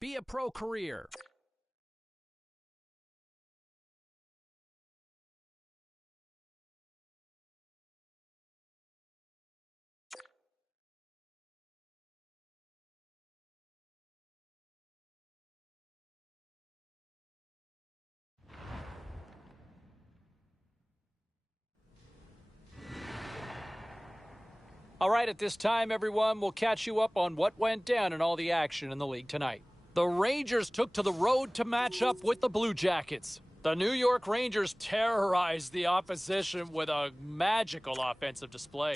Be a pro career. All right, at this time, everyone, we'll catch you up on what went down and all the action in the league tonight. The Rangers took to the road to match up with the Blue Jackets. The New York Rangers terrorized the opposition with a magical offensive display.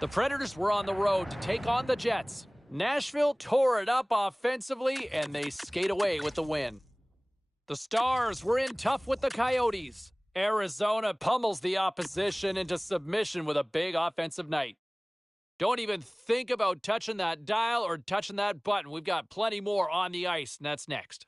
The Predators were on the road to take on the Jets. Nashville tore it up offensively, and they skate away with the win. The Stars were in tough with the Coyotes. Arizona pummels the opposition into submission with a big offensive night. Don't even think about touching that dial or touching that button. We've got plenty more on the ice, and that's next.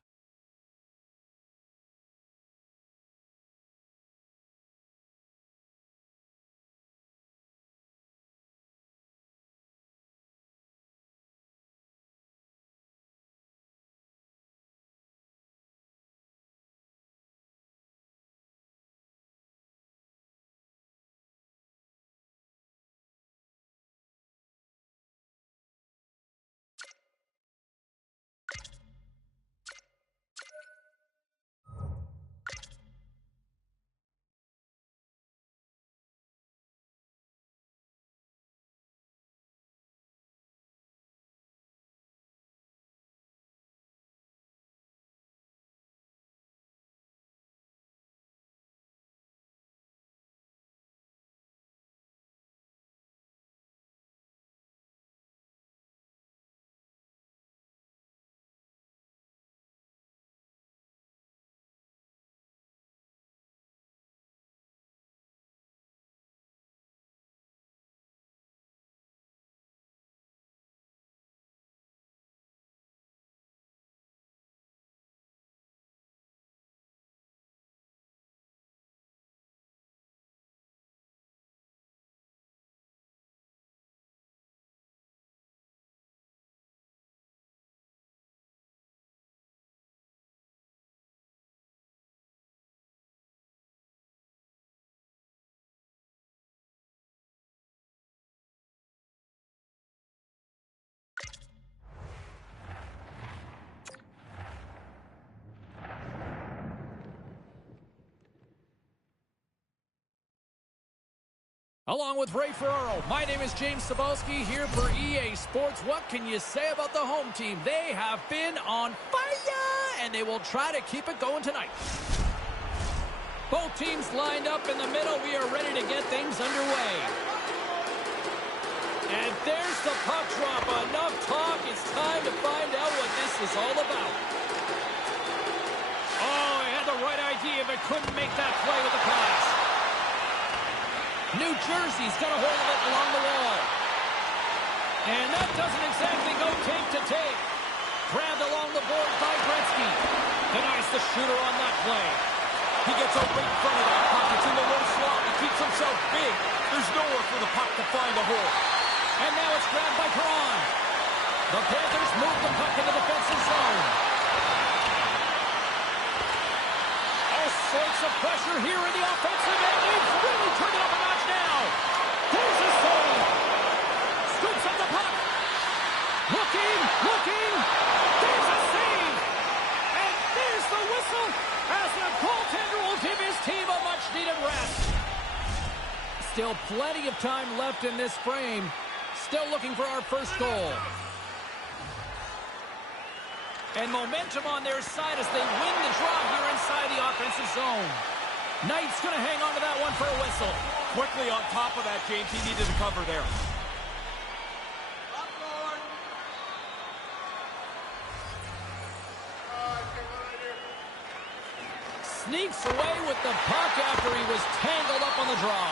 Along with Ray Ferraro, my name is James Cebulski here for EA Sports. What can you say about the home team? They have been on fire, and they will try to keep it going tonight. Both teams lined up in the middle. We are ready to get things underway. And there's the puck drop. Enough talk. It's time to find out what this is all about. Oh, he had the right idea, but couldn't make that play with the pass. New Jersey's got a hold of it along the wall. And that doesn't exactly go take to take. Grabbed along the board by Gretzky. Denies the shooter on that play. He gets over in front of that puck. It's in the low slot. He keeps himself big. There's nowhere for the puck to find a hole. And now it's grabbed by Perron. The Panthers move the puck in the defensive zone. All sorts of pressure here in the offensive end. He's really turned it up a notch now. There's a save. Scoops up the puck. Looking. There's a save. And there's the whistle as the goaltender will give his team a much-needed rest. Still plenty of time left in this frame. Still looking for our first goal. And momentum on their side as they win the draw here inside the offensive zone. Knight's going to hang on to that one for a whistle. Quickly on top of that, James. He needed to cover there. Sneaks away with the puck after he was tangled up on the draw.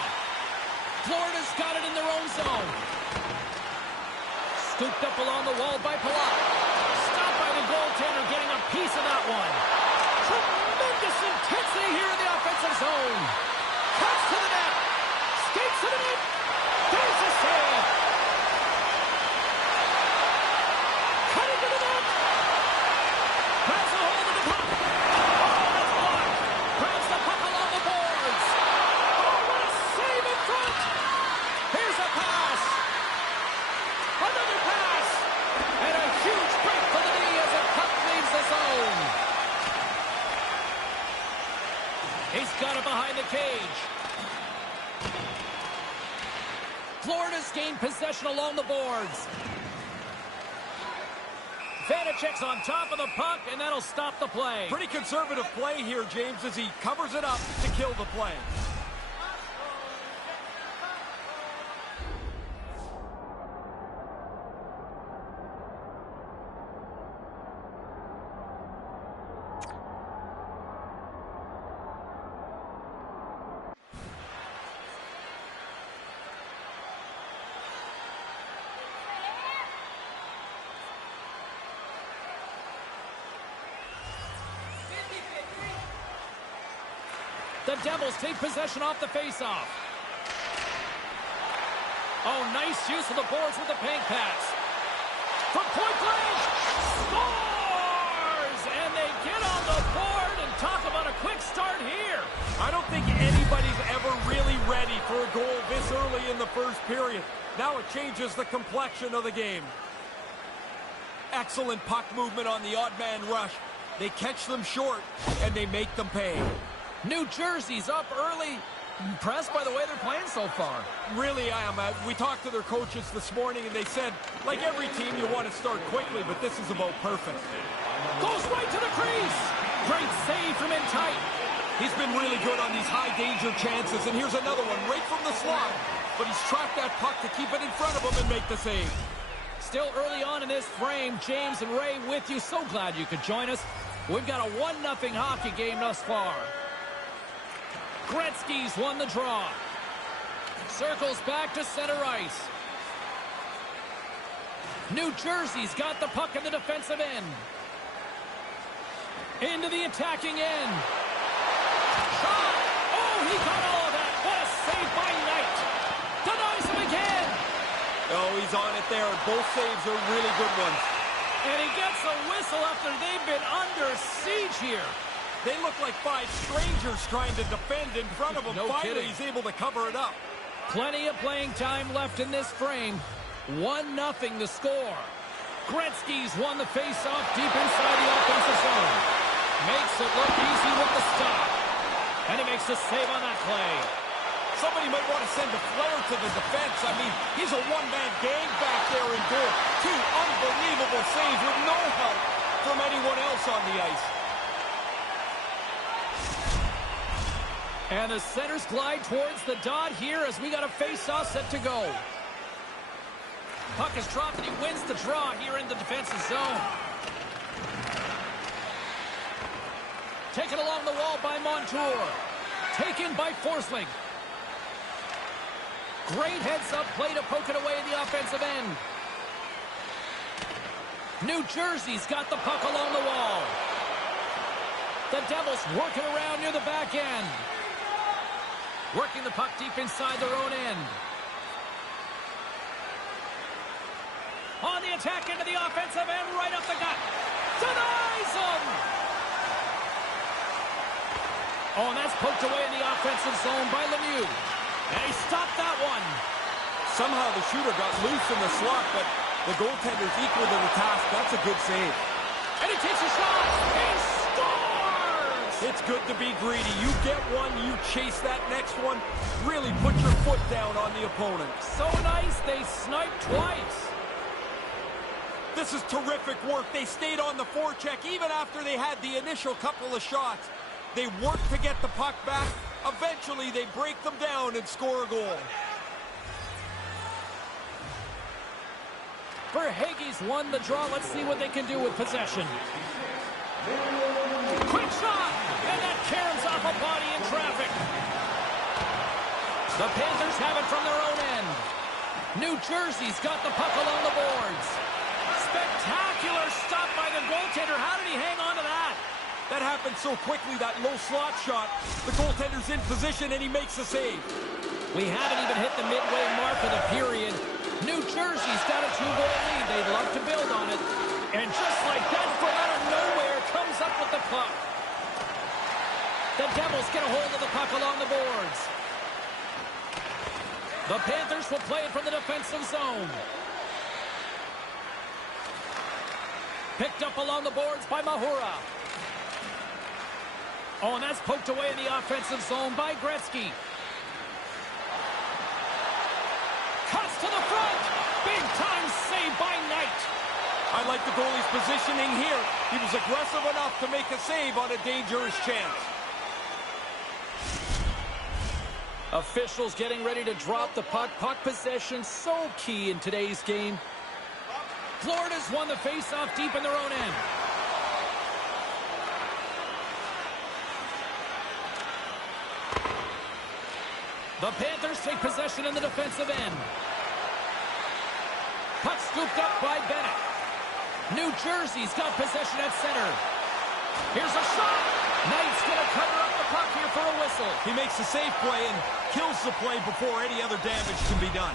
Florida's got it in their own zone. Scooped up along the wall by Palat. Stopped by the goaltender, getting a piece of that one. Tremendous intensity here in the offensive zone. Cuts to the net. Skates to the net. There's a save. Cutting to the net. just gained possession along the boards. Vanacek's on top of the puck, and that'll stop the play. Pretty conservative play here, James, as he covers it up to kill the play. The Devils take possession off the faceoff. Oh, nice use of the boards with the bank pass. From point blank, scores! And they get on the board, and talk about a quick start here. I don't think anybody's ever really ready for a goal this early in the first period. Now it changes the complexion of the game. Excellent puck movement on the odd man rush. They catch them short, and they make them pay. New Jersey's up early. Impressed by the way they're playing so far. Really, I am. We talked to their coaches this morning, and they said, like every team, you want to start quickly, but this is about perfect. Goes right to the crease. Great save from in tight. He's been really good on these high-danger chances, and here's another one right from the slot. But he's tracked that puck to keep it in front of him and make the save. Still early on in this frame, James and Ray with you. So glad you could join us. We've got a 1-0 hockey game thus far. Gretzky's won the draw. Circles back to center ice. New Jersey's got the puck in the defensive end. Into the attacking end. Shot! Oh, he got all of that. What a save by Knight. Denies him again. Oh, he's on it there. Both saves are really good ones. And he gets a whistle after they've been under siege here. They look like five strangers trying to defend in front of him. No Finally, kidding. he's able to cover it up. Plenty of playing time left in this frame. 1-0 the score. Gretzky's won the face-off deep inside the offensive zone. Makes it look easy with the stop. And he makes a save on that play. Somebody might want to send a flare to the defense. I mean, he's a one-man gang back there in goal. Two unbelievable saves with no help from anyone else on the ice. And the centers glide towards the dot here as we got a face-off set to go. Puck is dropped and he wins the draw here in the defensive zone. Taken along the wall by Montour. Taken by Forsling. Great heads-up play to poke it away in the offensive end. New Jersey's got the puck along the wall. The Devils working around near the back end. Working the puck deep inside their own end. On the attack into the offensive end, right up the gut. Denies him! Oh, and that's poked away in the offensive zone by Lemieux. And he stopped that one. Somehow the shooter got loose in the slot, but the goaltender's equal to the task. That's a good save. And he takes a shot. He scores! It's good to be greedy. You get one, you chase that next one. Really put your foot down on the opponent. So nice, they sniped twice. This is terrific work. They stayed on the forecheck even after they had the initial couple of shots. They worked to get the puck back. Eventually, they break them down and score a goal. Verhaeghe's won the draw. Let's see what they can do with possession. Quick shot! And that caroms off a body in traffic. The Panthers have it from their own end. New Jersey's got the puck along the boards. Spectacular stop by the goaltender. How did he hang on to that? That happened so quickly, that low slot shot. The goaltender's in position, and he makes a save. We haven't even hit the midway mark of the period. New Jersey's got a 2-goal lead. They'd love to build on it. And just like that, from out of nowhere, comes up with the puck. The Devils get a hold of the puck along the boards. The Panthers will play it from the defensive zone. Picked up along the boards by Mahura. Oh, and that's poked away in the offensive zone by Gretzky. Cuts to the I like the goalie's positioning here. He was aggressive enough to make a save on a dangerous chance. Officials getting ready to drop the puck. Puck possession so key in today's game. Florida's won the face-off deep in their own end. The Panthers take possession in the defensive end. Puck scooped up by Bennett. New Jersey's got possession at center. Here's a shot. Knight's going to cover up the puck here for a whistle. He makes a safe play and kills the play before any other damage can be done.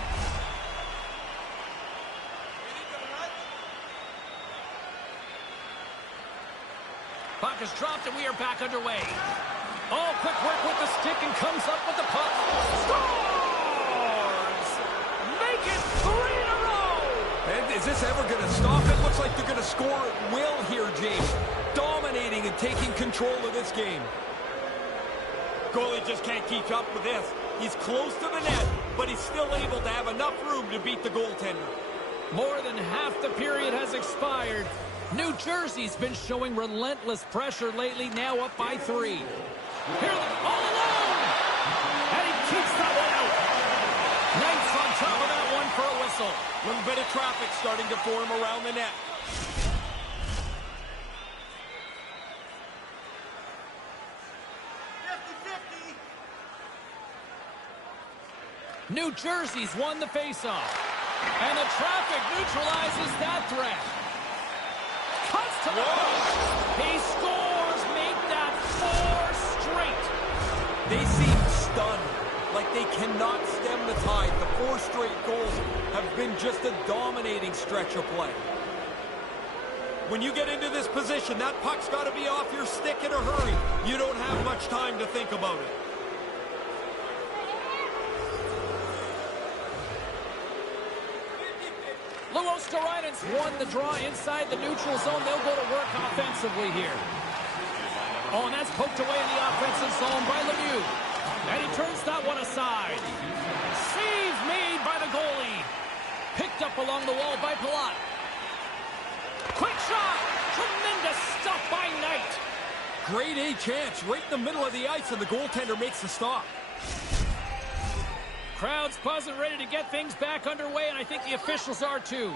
Puck is dropped and we are back underway. Oh, quick work with the stick and comes up with the puck. Scores! Make it 3 in a row! And is this ever going to stop? It looks like they're going to score at will here, James. Dominating and taking control of this game. Goalie just can't keep up with this. He's close to the net, but he's still able to have enough room to beat the goaltender. More than half the period has expired. New Jersey's been showing relentless pressure lately, now up by 3. Here, all alone! And he keeps that one out. Knight's on top of that one for a whistle. A little bit of traffic starting to form around the net. New Jersey's won the faceoff. And the traffic neutralizes that threat. Cuts to the post. He scores. Make that 4 straight. They seem stunned, like they cannot stem the tide. The 4 straight goals have been just a dominating stretch of play. When you get into this position, that puck's got to be off your stick in a hurry. You don't have much time to think about it. Luosterainen's won the draw inside the neutral zone. They'll go to work offensively here. Oh, and that's poked away in the offensive zone by Lemieux. And he turns that one aside. Save made by the goalie. Picked up along the wall by Palat. Quick shot. Tremendous stuff by Knight. Great A chance right in the middle of the ice, and the goaltender makes the stop. Crowd's buzzing, ready to get things back underway, and I think the officials are too.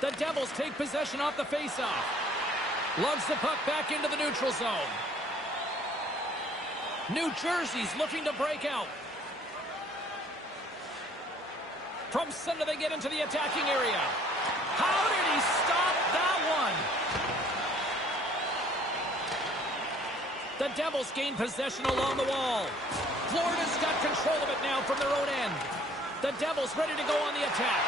The Devils take possession off the faceoff. Lugs the puck back into the neutral zone. New Jersey's looking to break out. From center they get into the attacking area. How did he stop that one? The Devils gain possession along the wall. Florida's got control of it now from their own end. The Devils ready to go on the attack.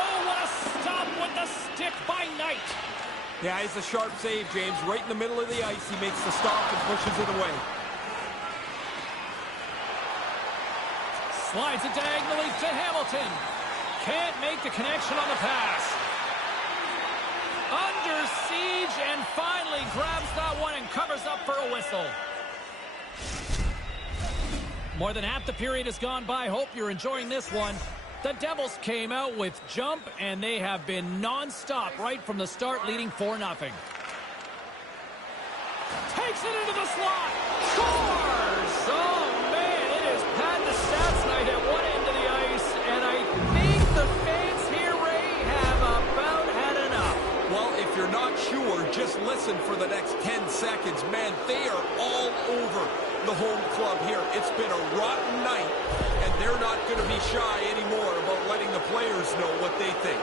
Oh, what a stop with the stick by Knight. Yeah, it's a sharp save, James. Right in the middle of the ice, he makes the stop and pushes it away. Slides it diagonally to Hamilton. Can't make the connection on the pass. Under siege and finally grabs that one and covers up for a whistle. More than half the period has gone by. Hope you're enjoying this one. The Devils came out with jump, and they have been non-stop right from the start, leading 4-0. Takes it into the slot. Scores! Oh, man, it is Pat the Stats night at one end of the ice, and I think the fans here, Ray, have about had enough. Well, if you're not sure, just listen for the next 10 seconds. Man, they are all over the home club here. It's been a rotten night, and they're not going to be shy anymore about letting the players know what they think.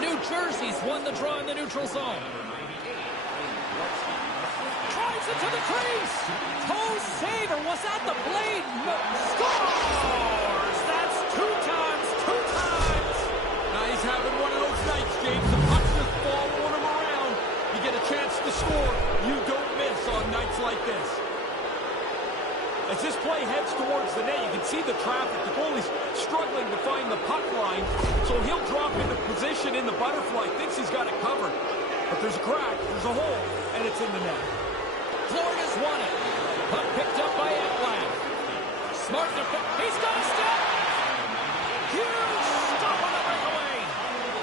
New Jersey's won the draw in the neutral zone. Drives it to the crease. Toe save, or was that the blade? No. Scores! That's 2 times. Now he's having one of those nights, James. The puck's just following him around. You get a chance to score. You don't miss on nights like this. As this play heads towards the net, you can see the traffic. The goalie's struggling to find the puck line, so he'll drop into position in the butterfly. Thinks he's got it covered. But there's a crack, there's a hole, and it's in the net. Florida's won it. Puck picked up by Ekblad. Smart to pick. He's got a step. Huge stop on the breakaway.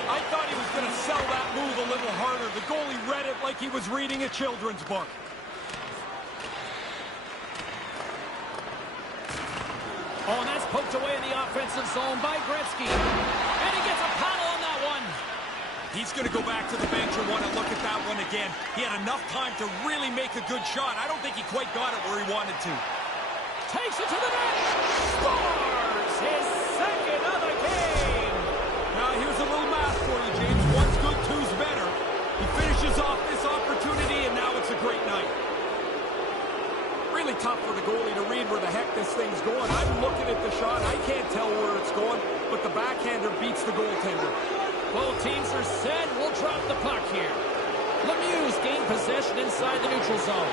I thought he was going to sell that move a little harder. The goalie read it like he was reading a children's book. Oh, and that's poked away in the offensive zone by Gretzky. And he gets a paddle on that one. He's going to go back to the bench and want to look at that one again. He had enough time to really make a good shot. I don't think he quite got it where he wanted to. Takes it to the net. Scores his second of the game. Now, here's a little math for you, James. One's good, two's better. He finishes off this opportunity, and now it's a great night. Really tough for the goalie to read where the heck this thing's going. I'm looking at the shot. I can't tell where it's going, but the backhander beats the goaltender. Both teams are set. We'll drop the puck here. Lemieux gained possession inside the neutral zone.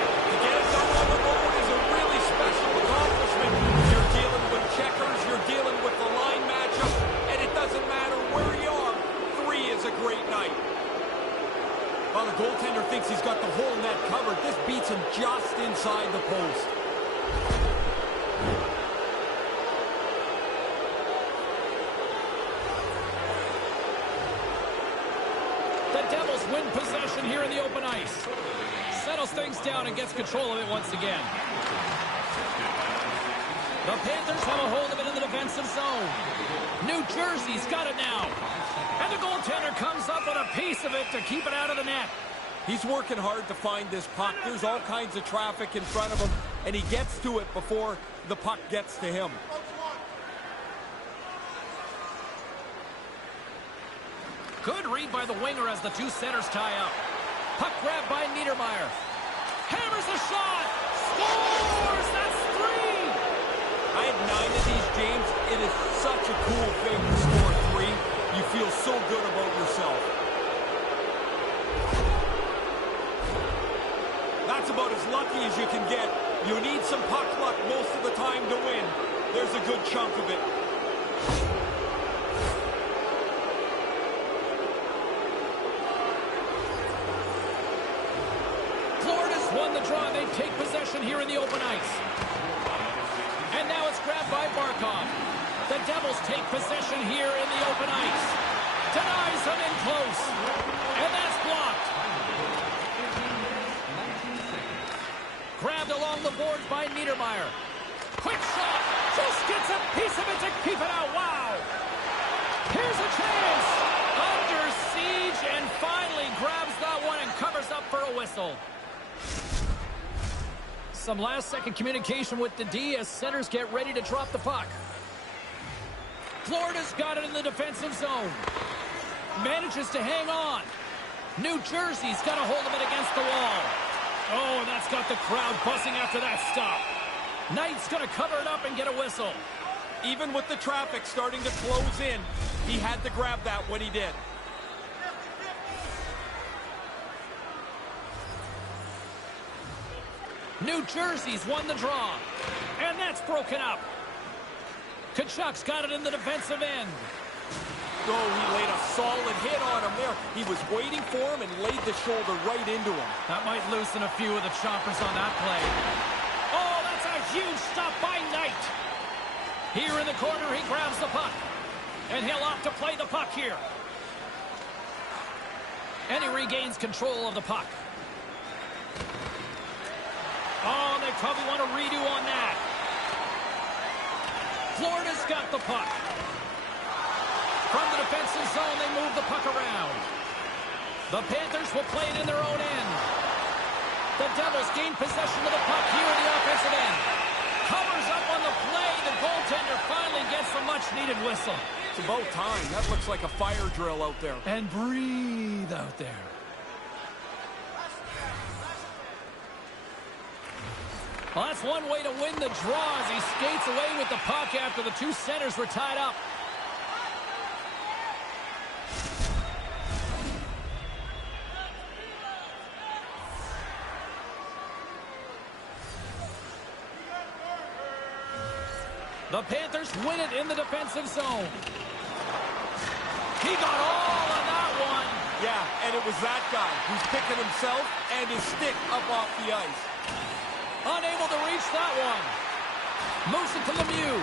To get it done on the road is a really special accomplishment. You're dealing with checkers, you're dealing with the line matchup, and it doesn't matter where you are. 3 is a great night. Well, the goaltender thinks he's got the whole net covered. This beats him just inside the post. The Devils win possession here in the open ice. Settles things down and gets control of it once again. The Panthers have a hold of it in the defensive zone. New Jersey's got it now. And the goaltender comes up with a piece of it to keep it out of the net. He's working hard to find this puck. There's all kinds of traffic in front of him, and he gets to it before the puck gets to him. Good read by the winger as the two centers tie up. Puck grab by Niedermeyer. Hammers a shot. Scores! That's 3! I had 9 of these, James. It is such a cool thing to score 3. You feel so good about yourself. That's about as lucky as you can get. You need some puck luck most of the time to win. There's a good chunk of it. Florida's won the draw. They take possession here in the open ice. And now it's grabbed by Barkov. The Devils take possession here in the open ice. Denies him in close. And that's blocked. Grabbed along the boards by Niedermeyer. Quick shot. Just gets a piece of it to keep it out. Wow. Here's a chance. Under siege and finally grabs that one and covers up for a whistle. Some last-second communication with the D as centers get ready to drop the puck. Florida's got it in the defensive zone. Manages to hang on. New Jersey's got a hold of it against the wall. Oh, and that's got the crowd buzzing after that stop. Knight's going to cover it up and get a whistle. Even with the traffic starting to close in, he had to grab that when he did. New Jersey's won the draw. And that's broken up. Kachuk's got it in the defensive end. Oh, he laid a solid hit on him there. He was waiting for him and laid the shoulder right into him. That might loosen a few of the choppers on that play. Oh, that's a huge stop by Knight. Here in the corner, he grabs the puck. And he'll opt to play the puck here. And he regains control of the puck. Oh, they probably want a redo on that. Florida's got the puck. From the defensive zone, they move the puck around. The Panthers will play it in their own end. The Devils gain possession of the puck here in the offensive end. Covers up on the play. The goaltender finally gets the much-needed whistle. It's about time. That looks like a fire drill out there. And breathe out there. Well, that's one way to win the draw as he skates away with the puck after the two centers were tied up. The Panthers win it in the defensive zone. He got all of that one. Yeah, and it was that guy who's picking himself and his stick up off the ice. Unable to reach that one. Moves it to Lemieux.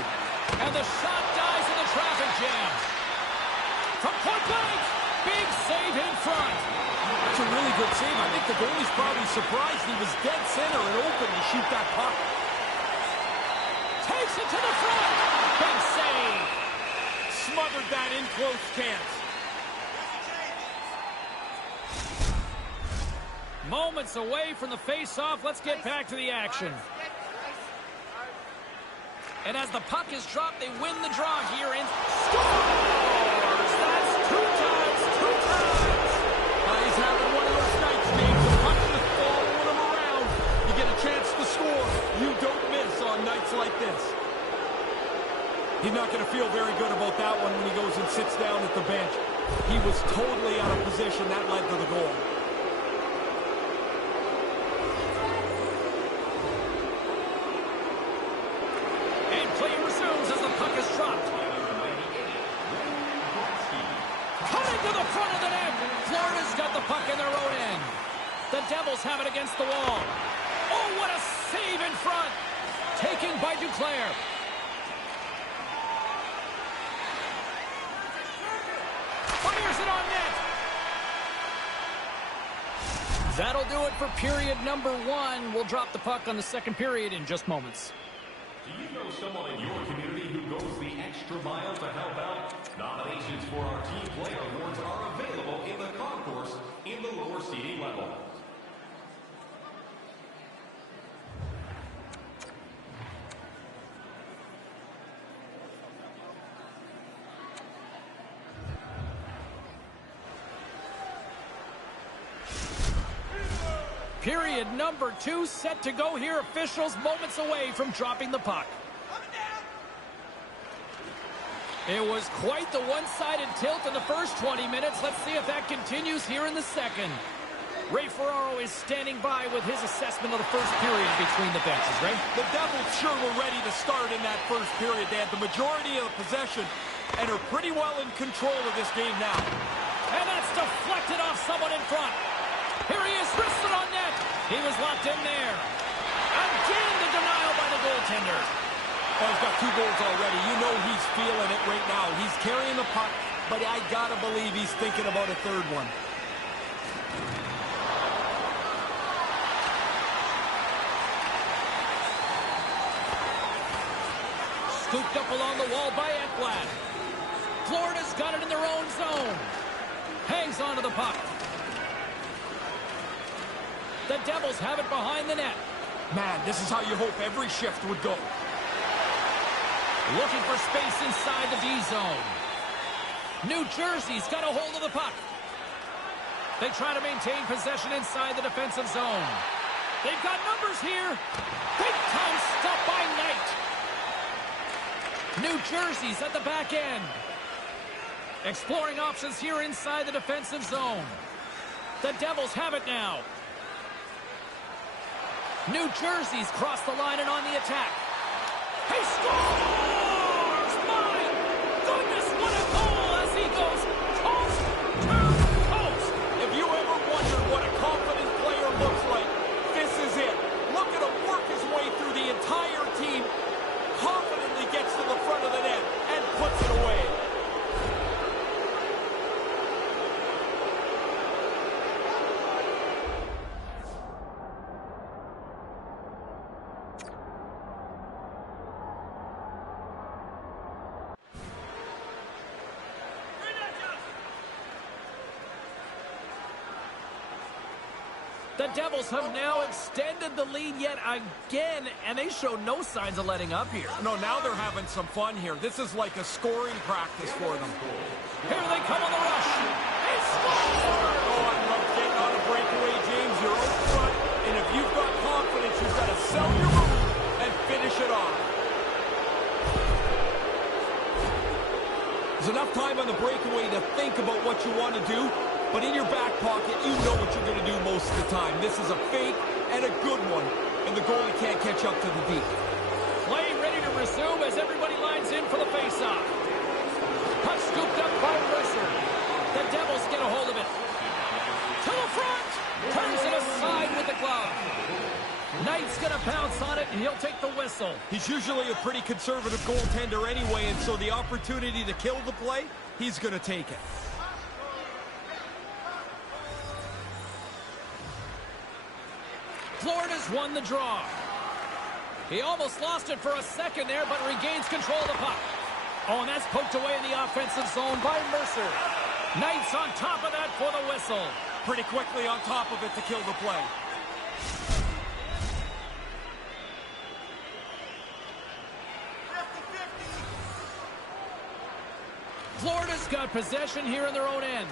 And the shot dies in the traffic jam. From point blank. Big save in front. That's a really good save. I think the goalie's probably surprised he was dead center and open to shoot that puck. Takes it to the front. Big save. Smothered that in close chance. Moments away from the face-off. Let's get back to the action. And as the puck is dropped, they win the draw here and scores! That's two times. He's having one of those nights, James. The puck is following him around. You get a chance to score. You don't miss on nights like this. He's not going to feel very good about that one when he goes and sits down at the bench. He was totally out of position. That led to the goal. The Devils have it against the wall. Oh, what a save in front. Taken by Duclair. Fires it on net. That'll do it for period number 1. We'll drop the puck on the second period in just moments. Do you know someone in your community who goes the extra mile to help out? Nominations for our Team Player Awards are available in the concourse in the lower seating level. Period number 2 set to go here. Officials moments away from dropping the puck. It was quite the one-sided tilt in the first 20 minutes. Let's see if that continues here in the second. Ray Ferraro is standing by with his assessment of the first period between the benches. Ray? The Devils sure were ready to start in that first period. They had the majority of the possession and are pretty well in control of this game now. And that's deflected off someone in front. Here he is, wristed on net. He was locked in there. Again, the denial by the goaltender. Oh, he's got 2 goals already. You know he's feeling it right now. He's carrying the puck, but I gotta believe he's thinking about a third one. Scooped up along the wall by Ekblad. Florida's got it in their own zone. Hangs onto the puck. The Devils have it behind the net. Man, this is how you hope every shift would go. Looking for space inside the D zone. New Jersey's got a hold of the puck. They try to maintain possession inside the defensive zone. They've got numbers here. Big time stop by Knight. New Jersey's at the back end. Exploring options here inside the defensive zone. The Devils have it now. New Jersey's crossed the line and on the attack. He scores! My goodness, what a goal as he goes coast to coast. If you ever wondered what a confident player looks like, this is it. Look at him work his way through the entire team, confidently gets to the front of the net and puts it away. The Devils have now extended the lead yet again, and they show no signs of letting up here. No, now they're having some fun here. This is like a scoring practice for them. Here they come on the rush. He scores! Oh, I love getting on a breakaway, James. You're out front, and if you've got confidence, you've got to sell your move and finish it off. There's enough time on the breakaway to think about what you want to do, but in your back pocket, you know what you're going to do most of the time. This is a fake and a good one, and the goalie can't catch up to the D. Play ready to resume as everybody lines in for the faceoff. Puck scooped up by Mercer. The Devils get a hold of it. He'll take the whistle. He's usually a pretty conservative goaltender anyway, and so the opportunity to kill the play, he's going to take it. Florida's won the draw. He almost lost it for a second there, but regains control of the puck. Oh, and that's poked away in the offensive zone by Mercer. Knights on top of that for the whistle. Pretty quickly on top of it to kill the play. Florida's got possession here in their own end.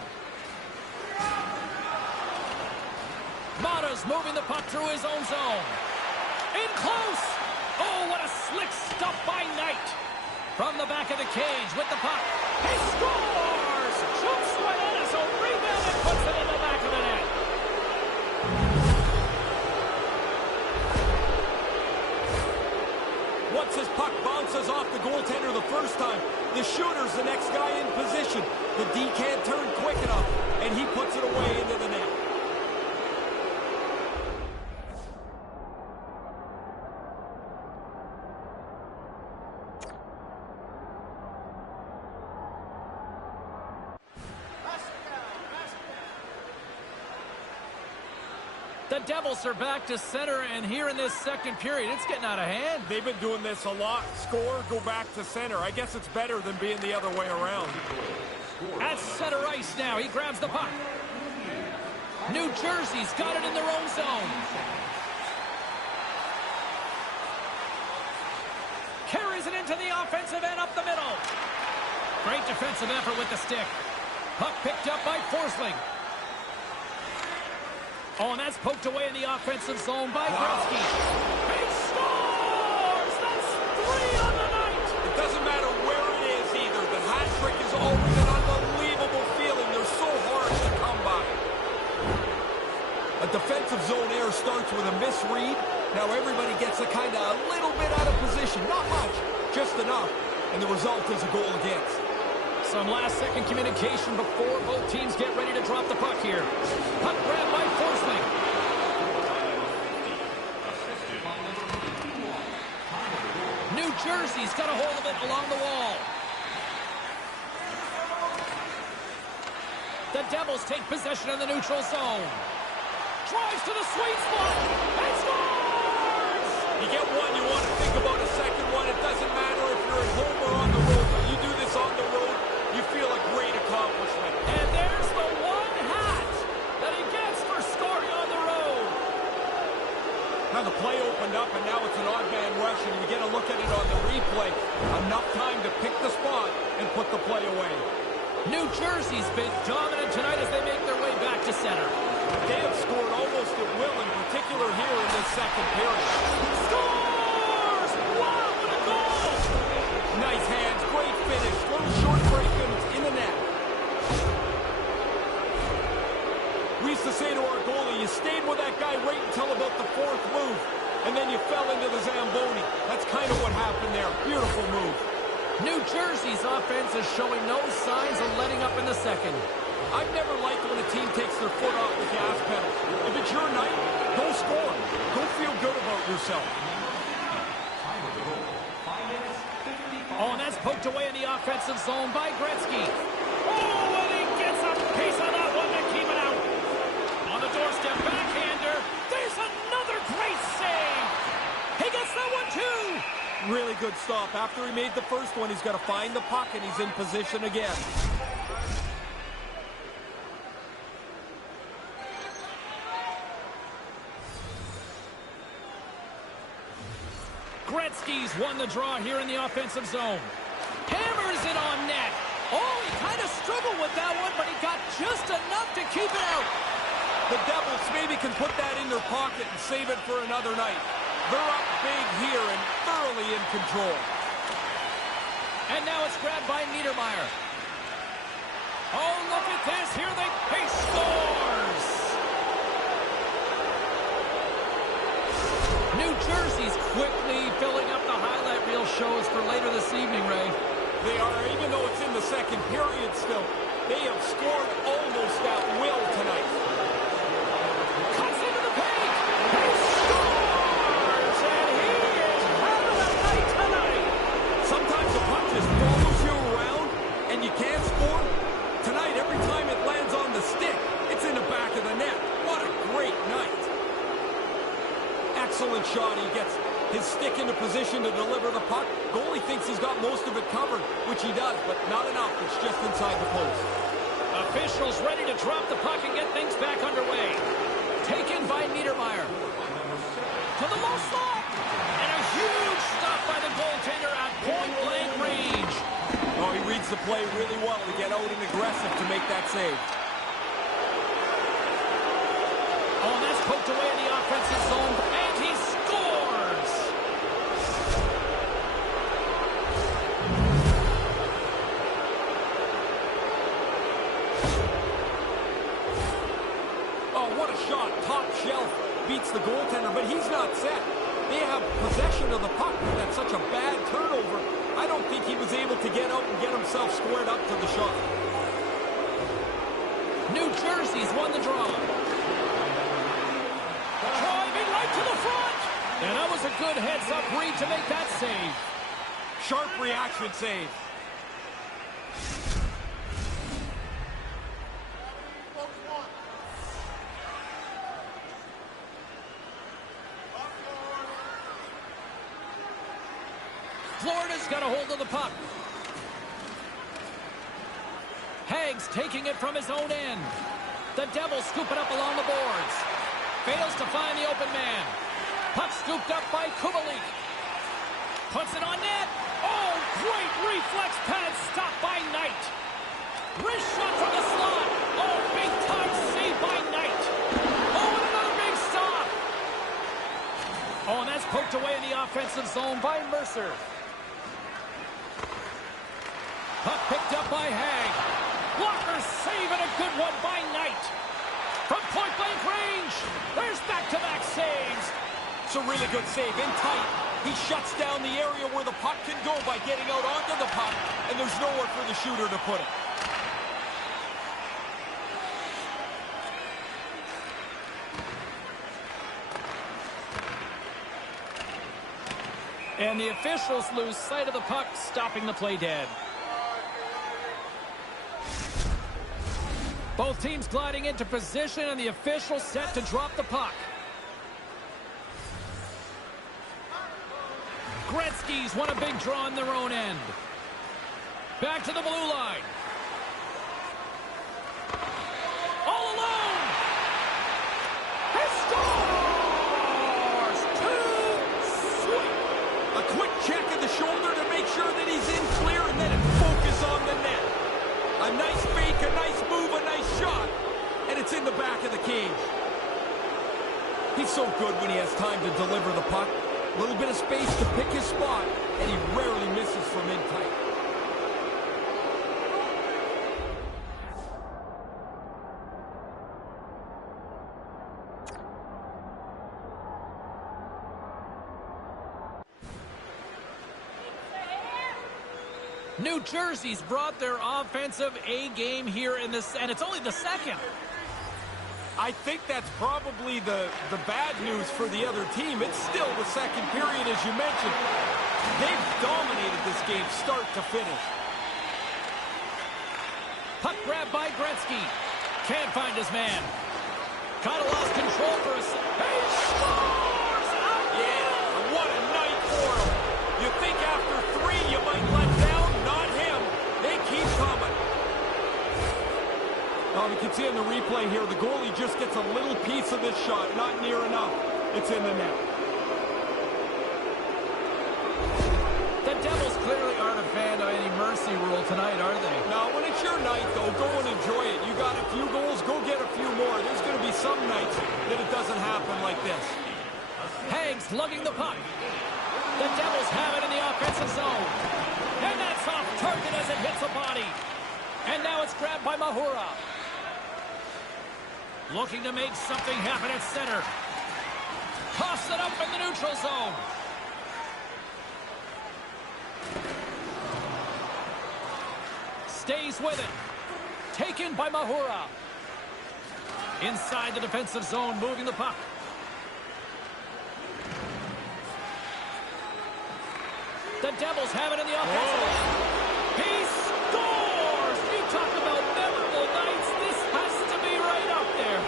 Mata's moving the puck through his own zone. In close. Oh, what a slick stuff by Knight. From the back of the cage with the puck. He scores! Shoots right at us. A rebound and puts it in the back of the net. Once his puck bounces off the goaltender the first time, the shooter's the next guy in position. The D can't turn quick enough, and he puts it away into the net. The Devils are back to center, and here in this second period, it's getting out of hand. They've been doing this a lot. Score, go back to center. I guess it's better than being the other way around. At center ice now, he grabs the puck. New Jersey's got it in their own zone. Carries it into the offensive end up the middle. Great defensive effort with the stick. Puck picked up by Forsling. Oh, and that's poked away in the offensive zone by Gretzky. He scores! That's 3 on the night! It doesn't matter where it is either. The hat trick is always an unbelievable feeling. They're so hard to come by. A defensive zone error starts with a misread. Now everybody gets a little bit out of position. Not much, just enough. And the result is a goal against. Some last-second communication before both teams get ready to drop the puck here. Puck grab by Forsling. New Jersey's got a hold of it along the wall. The Devils take possession in the neutral zone. Drives to the sweet spot and scores! You get one, you want to think about a second one. It doesn't matter if you're at home or on the road. When you do this on the road, you feel a great accomplishment. And there's the one hat that he gets for scoring on the road. Now the play opened up, and now it's an odd man rush, and you get a look at it on the replay. Enough time to pick the spot and put the play away. New Jersey's been dominant tonight as they make their way back to center. They have scored almost at will, in particular here in this second period. Scores! Wow, what a goal! Nice hands, great finish, little short break, and it's in the net. We used to say to our goalie, you stayed with that guy right until about the fourth move, and then you fell into the Zamboni. That's kind of what happened there. Beautiful move. New Jersey's offense is showing no signs of letting up in the second. I've never liked when a team takes their foot off the gas pedal. If it's your night, go score. Go feel good about yourself. Oh, and that's poked away in the offensive zone by Gretzky. Oh, and he gets a piece of that one to keep it out. On the doorstep, backhander. There's another great save. He gets that one too. Really good stop. After he made the first one, he's got to find the puck, and he's in position again. Gretzky's won the draw here in the offensive zone. Hammers it on net. Oh, he kind of struggled with that one, but he got just enough to keep it out. The Devils maybe can put that in their pocket and save it for another night. They're up big here and thoroughly in control. And now it's grabbed by Niedermeyer. Oh, look at this. Here he scores. New Jersey's quickly filling up the highlight reel shows for later this evening, Ray. They are, even though it's in the second period still, they have scored almost at will tonight. Cuts into the paint. He scores! And he he does, but not enough. It's just inside the post. Officials ready to drop the puck and get things back underway. Taken by Niedermeyer. To the low slot. And a huge stop by the goaltender at point-blank range. Oh, he reads the play really well to get out and aggressive to make that save. Oh, and that's poked away in the offensive zone, and he scores! Oh, what a shot. Top shelf. Beats the goaltender, but he's not set. They have possession of the puck, but that's such a bad turnover. I don't think he was able to get out and get himself squared up to the shot. New Jersey's won the draw. Driving right to the front. And that was a good heads-up read to make that save. Sharp reaction save. Florida's got a hold of the puck. Hags taking it from his own end. The Devils scoop it up along the boards. Fails to find the open man. Puck scooped up by Kubalik. Puts it on net. Oh, great reflex pad stop by Knight. Wrist shot from the slot. Oh, big time save by Knight. Oh, and another big stop. Oh, and that's poked away in the offensive zone by Mercer. Puck picked up by Hag. Walker saving a good one by Knight. From point-blank range, there's back-to-back saves. It's a really good save, in tight. He shuts down the area where the puck can go by getting out onto the puck, and there's nowhere for the shooter to put it. And the officials lose sight of the puck, stopping the play dead. Both teams gliding into position, and the official set to drop the puck. Gretzky's won a big draw on their own end. Back to the blue line. All alone! He scores! Too sweet! A quick check of the shoulder to make sure that he's in clear, and then it focus on the net. A nice fake, a nice move, a nice shot, and it's in the back of the cage. He's so good when he has time to deliver the puck. A little bit of space to pick his spot, and he rarely misses from in tight. New Jersey's brought their offensive A game here in this, and it's only the second. I think that's probably the bad news for the other team. It's still the second period, as you mentioned. They've dominated this game start to finish. Puck grab by Gretzky. Can't find his man. Kind of lost control for a second. He scores! Yeah, what a night for him. You think after three you might let down? Not him. They keep coming. Oh, we can see on the replay here, the goalie just gets a little piece of this shot, not near enough. It's in the net. The Devils clearly aren't a fan of any mercy rule tonight, are they? Now, when it's your night, though, go and enjoy it. You got a few goals, go get a few more. There's going to be some nights that it doesn't happen like this. Hags lugging the puck. The Devils have it in the offensive zone. And that's off target as it hits a body. And now it's grabbed by Mahura. Looking to make something happen at center. Toss it up in the neutral zone. Stays with it. Taken by Mahura. Inside the defensive zone, moving the puck. The Devils have it in the offensive end. He scores! You talk about memorable nights. This has to be right up there.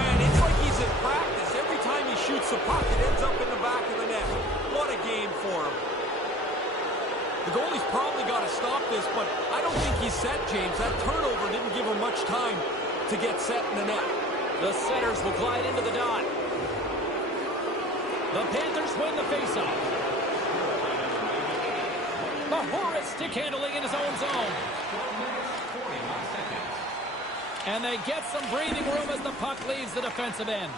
Man, it's like he's in practice. Every time he shoots the puck, it ends up in the back of the net. What a game for him. The goalie's probably got to stop this this, but I don't think he's set, James. That turnover didn't give him much time to get set in the net. The setters will glide into the dot. The Panthers win the faceoff. The horrid stick handling in his own zone. And they get some breathing room as the puck leaves the defensive end.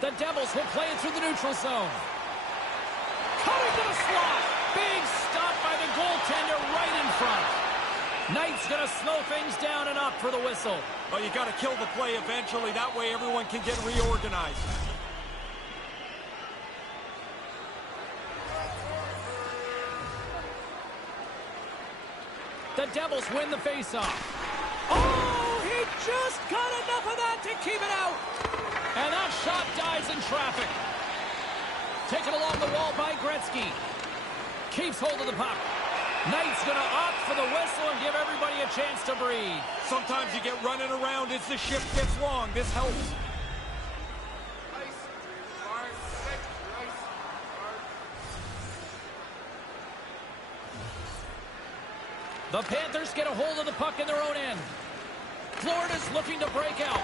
The Devils will play it through the neutral zone. Cutting to the slot. Big stop by the goaltender right in front. Knight's going to slow things down and up for the whistle. Well, you got to kill the play eventually. That way everyone can get reorganized. The Devils win the faceoff. Oh, he just got enough of that to keep it out. And that shot dies in traffic. Taken along the wall by Gretzky. Keeps hold of the puck. Knight's going to opt for the whistle and give everybody a chance to breathe. Sometimes you get running around as the shift gets long. This helps. The Panthers get a hold of the puck in their own end. Florida's looking to break out.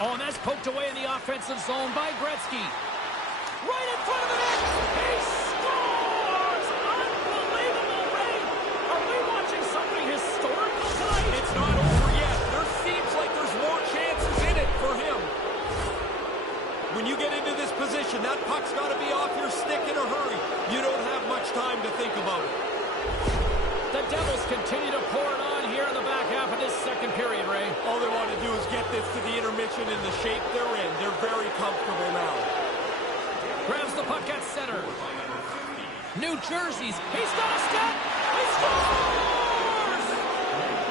Oh, and that's poked away in the offensive zone by Gretzky. Right in front of the net. He scores! Unbelievable, Ray. Are we watching something historical tonight? It's not over yet. There seems like there's more chances in it for him. When you get into this position, that puck's got to be off your stick in a hurry. You don't have much time to think about it. The Devils continue to pour it on here in the back half of this second period, Ray. All they want to do is get this to the intermission in the shape they're in. They're very comfortable now. Grabs the puck at center. New Jersey's. He's got a step. He scores!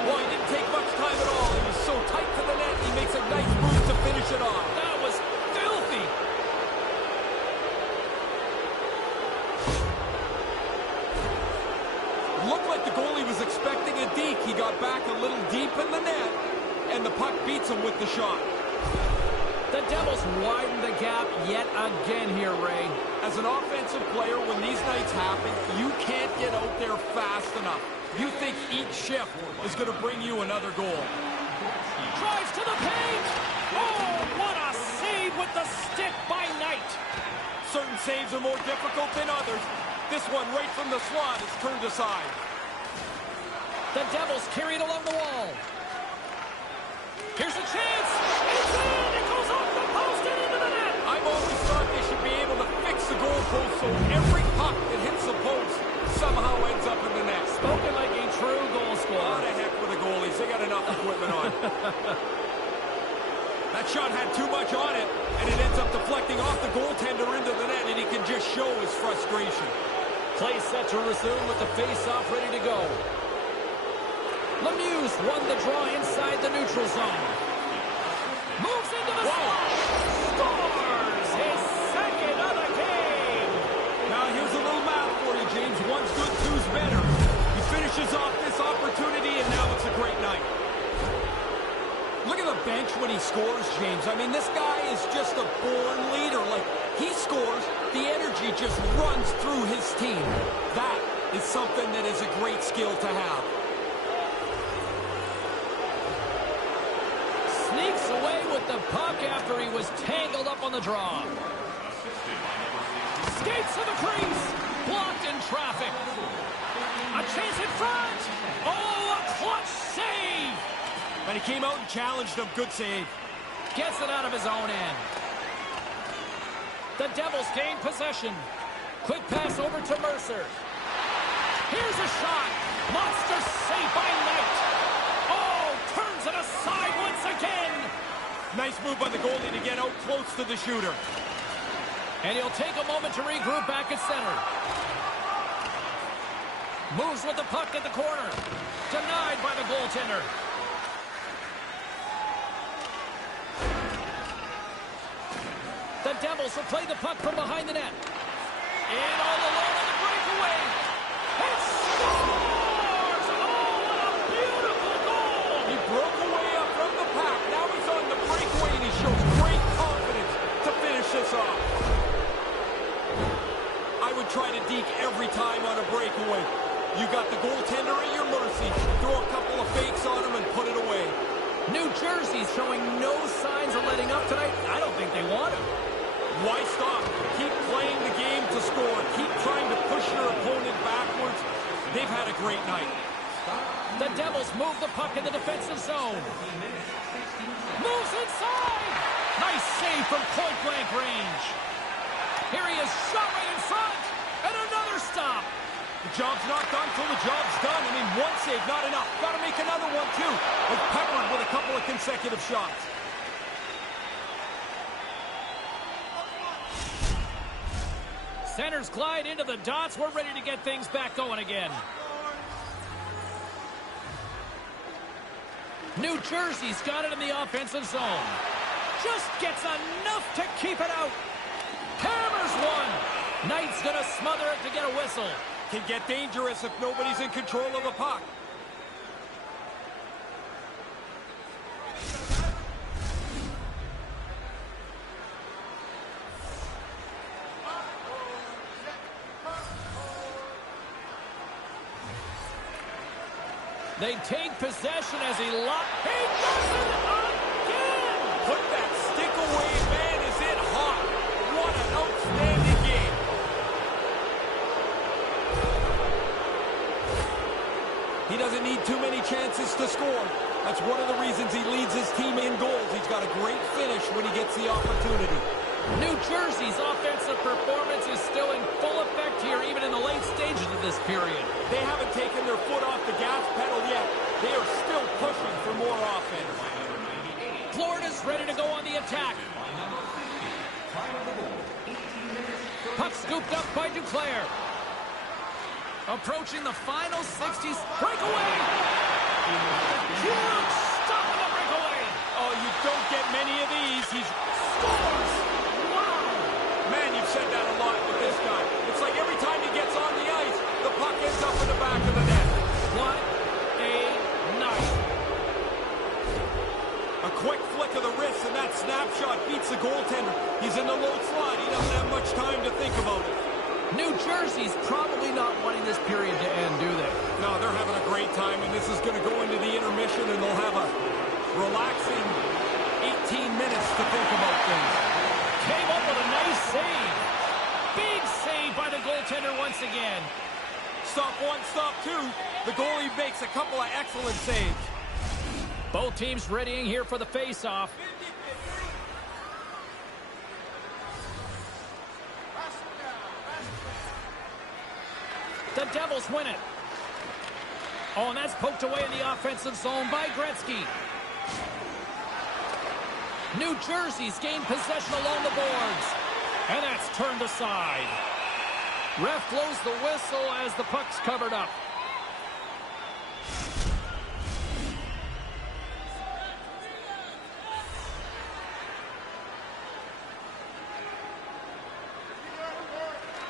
Well, he didn't take much time at all. He was so tight to the net, he makes a nice move to finish it off. That was filthy. Looked like the goalie was expecting a deke. He got back a little deep in the net, and the puck beats him with the shot. The Devils widen the gap yet again here, Ray. As an offensive player, when these nights happen, you can't get out there fast enough. You think each shift is going to bring you another goal. Drives to the paint. Oh, what a save with the stick by Knight. Certain saves are more difficult than others. This one right from the slot is turned aside. The Devils carry it along the wall. Here's a chance. It's in. It goes off the post and into the net. I've always thought they should be able to fix the goalpost so every puck that hits the post somehow ends up in the net. Spoken like a true goal scorer. What the heck with the goalies? They got enough equipment on. That shot had too much on it, and it ends up deflecting off the goaltender into the net, and he can just show his frustration. Play set to resume with the face-off ready to go. Lemieux won the draw inside the neutral zone. Moves into the slot. Scores his second of the game. Now here's a little math for you, James. One's good, two's better. He finishes off this opportunity, and now it's a great night. Look at the bench when he scores, James. I mean, this guy is just a born leader. Like, he scores, the energy just runs through his team. That is something that is a great skill to have. Sneaks away with the puck after he was tangled up on the draw. Skates to the crease. Blocked in traffic. A chance in front. Oh, a clutch save. And he came out and challenged him. Good save. Gets it out of his own end. The Devils gain possession. Quick pass over to Mercer. Here's a shot. Monster save by Knight. Oh, turns it aside once again. Nice move by the goalie to get out close to the shooter. And he'll take a moment to regroup back at center. Moves with the puck at the corner. Denied by the goaltender. The Devils will play the puck from behind the net. And all alone on the breakaway. It scores! Oh, what a beautiful goal! He broke away up from the pack. Now he's on the breakaway, and he shows great confidence to finish this off. I would try to deke every time on a breakaway. You got the goaltender at your mercy. Throw a couple of fakes on him and put it away. New Jersey's showing no signs of letting up tonight. I don't think they want to. Why stop? Keep playing the game to score. Keep trying to push your opponent backwards. They've had a great night. The Devils move the puck in the defensive zone. Moves inside. Nice save from point-blank range. Here he is, shot right in front. And another stop. The job's not done till the job's done. I mean, one save, not enough. Got to make another one, too. With peppered with a couple of consecutive shots. Centers glide into the dots. We're ready to get things back going again. New Jersey's got it in the offensive zone. Just gets enough to keep it out. Hammers one. Knight's going to smother it to get a whistle. Can get dangerous if nobody's in control of the puck. They take possession as he does it again! Put that stick away, man. Is it hot? What an outstanding game. He doesn't need too many chances to score. That's one of the reasons he leads his team in goals. He's got a great finish when he gets the opportunity. New Jersey's offensive performance is still in full effect here, even in the late stages of this period. They haven't taken their foot off the gas pedal yet. They are still pushing for more offense. Florida's ready to go on the attack. Puck scooped up by Duclair. Approaching the final 60s. Breakaway! Huge stop on the breakaway! Oh, you don't get many of these. He Scores! Man, you've said that a lot with this guy. It's like every time he gets on the ice, the puck ends up in the back of the net. What a night. A quick flick of the wrist, and that snapshot beats the goaltender. He's in the low slot. He doesn't have much time to think about it. New Jersey's probably not wanting this period to end, do they? No, they're having a great time, and this is going to go into the intermission, and they'll have a relaxing 18 minutes to think about things. Came up with a nice save. Big save by the goaltender once again. Stop one, stop two. The goalie makes a couple of excellent saves. Both teams readying here for the face-off. The Devils win it. Oh, and that's poked away in the offensive zone by Gretzky. New Jersey's gained possession along the boards. And that's turned aside. Ref blows the whistle as the puck's covered up.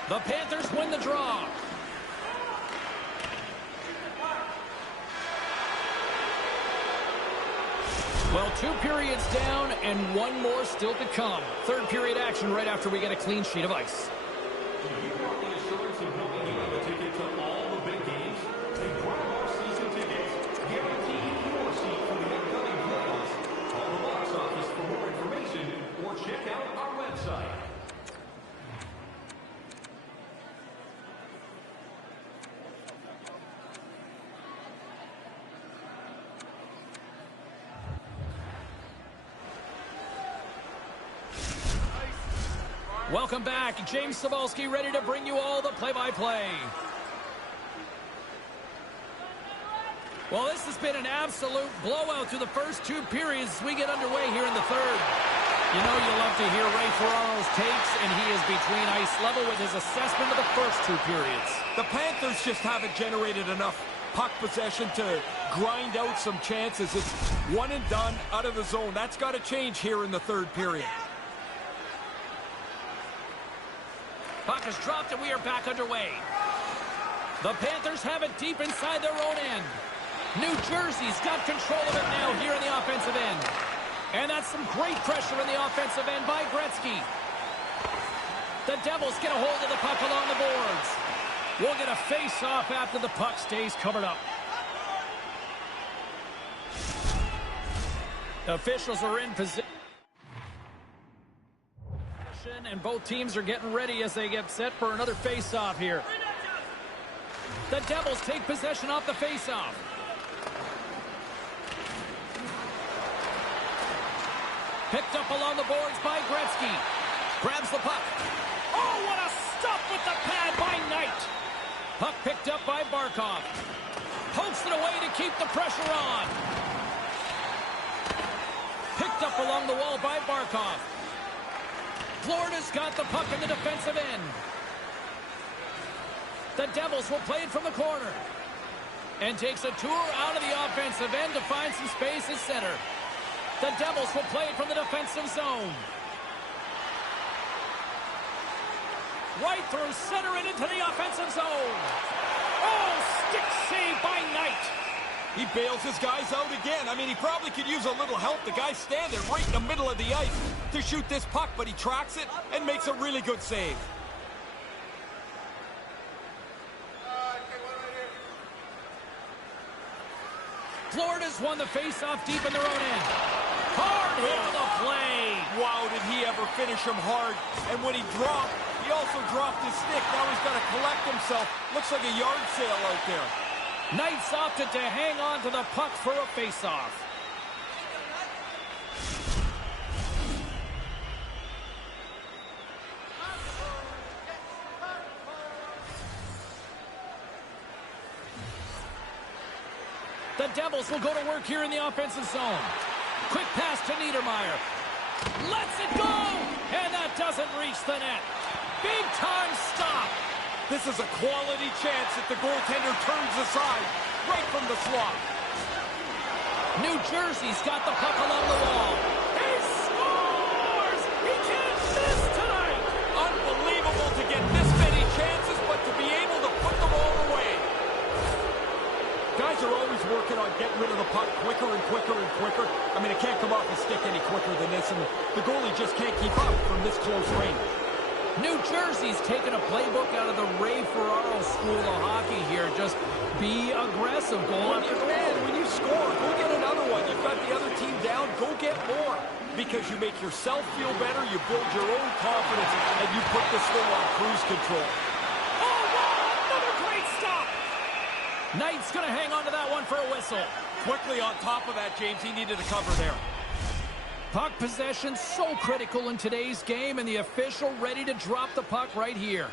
The Panthers win the draw. Well, 2 periods down and 1 more still to come. Third period action right after we get a clean sheet of ice. You want the assurance of knowing you have a ticket to all the big games? Then grab our season tickets. Guarantee your seat for the upcoming playoffs. Call the box office for more information or check out our website. Welcome back. James Cybulski ready to bring you all the play-by-play. Well, this has been an absolute blowout through the first 2 periods as we get underway here in the third. You know you love to hear Ray Ferraro's takes, and he is between ice level with his assessment of the first 2 periods. The Panthers just haven't generated enough puck possession to grind out some chances. It's one and done out of the zone. That's got to change here in the third period. Puck is dropped and we are back underway. The Panthers have it deep inside their own end. New Jersey's got control of it now here in the offensive end. And that's some great pressure in the offensive end by Gretzky. The Devils get a hold of the puck along the boards. We'll get a face-off after the puck stays covered up. Officials are in position, and both teams are getting ready as they get set for another face-off here. The Devils take possession off the face-off. Picked up along the boards by Gretzky. Grabs the puck. Oh, what a stop with the pad by Knight. Puck picked up by Barkov. Pokes it away to keep the pressure on. Picked up along the wall by Barkov. Florida's got the puck in the defensive end. The Devils will play it from the corner. And takes a tour out of the offensive end to find some space at center. The Devils will play it from the defensive zone. Right through center and into the offensive zone. Oh, stick save by Knight. He bails his guys out again. I mean, he probably could use a little help. The guy's standing right in the middle of the ice to shoot this puck, but he tracks it and makes a really good save. Florida's won the face-off deep in their own end. Hard hit on the play. Wow, did he ever finish him hard. And when he dropped, he also dropped his stick. Now he's got to collect himself. Looks like a yard sale out there. Knight's opted to hang on to the puck for a face-off. The Devils will go to work here in the offensive zone. Quick pass to Niedermeyer. Lets it go! And that doesn't reach the net. Big time stop. This is a quality chance that the goaltender turns aside right from the slot. New Jersey's got the puck along the wall. He scores! He can't miss tonight! Unbelievable to get this many chances, but to be able to put them all away. Guys are always working on getting rid of the puck quicker and quicker and quicker. I mean, it can't come off his stick any quicker than this, and the goalie just can't keep up from this close range. New Jersey's taken a playbook out of the Ray Ferraro school of hockey here. Just be aggressive, goal after goal. Man, when you score, go get another one. You've got the other team down, go get more. Because you make yourself feel better, you build your own confidence, and you put this thing on cruise control. Oh, wow! Another great stop! Knight's going to hang on to that one for a whistle. Quickly on top of that, James, he needed a cover there. Puck possession so critical in today's game, and the official ready to drop the puck right here.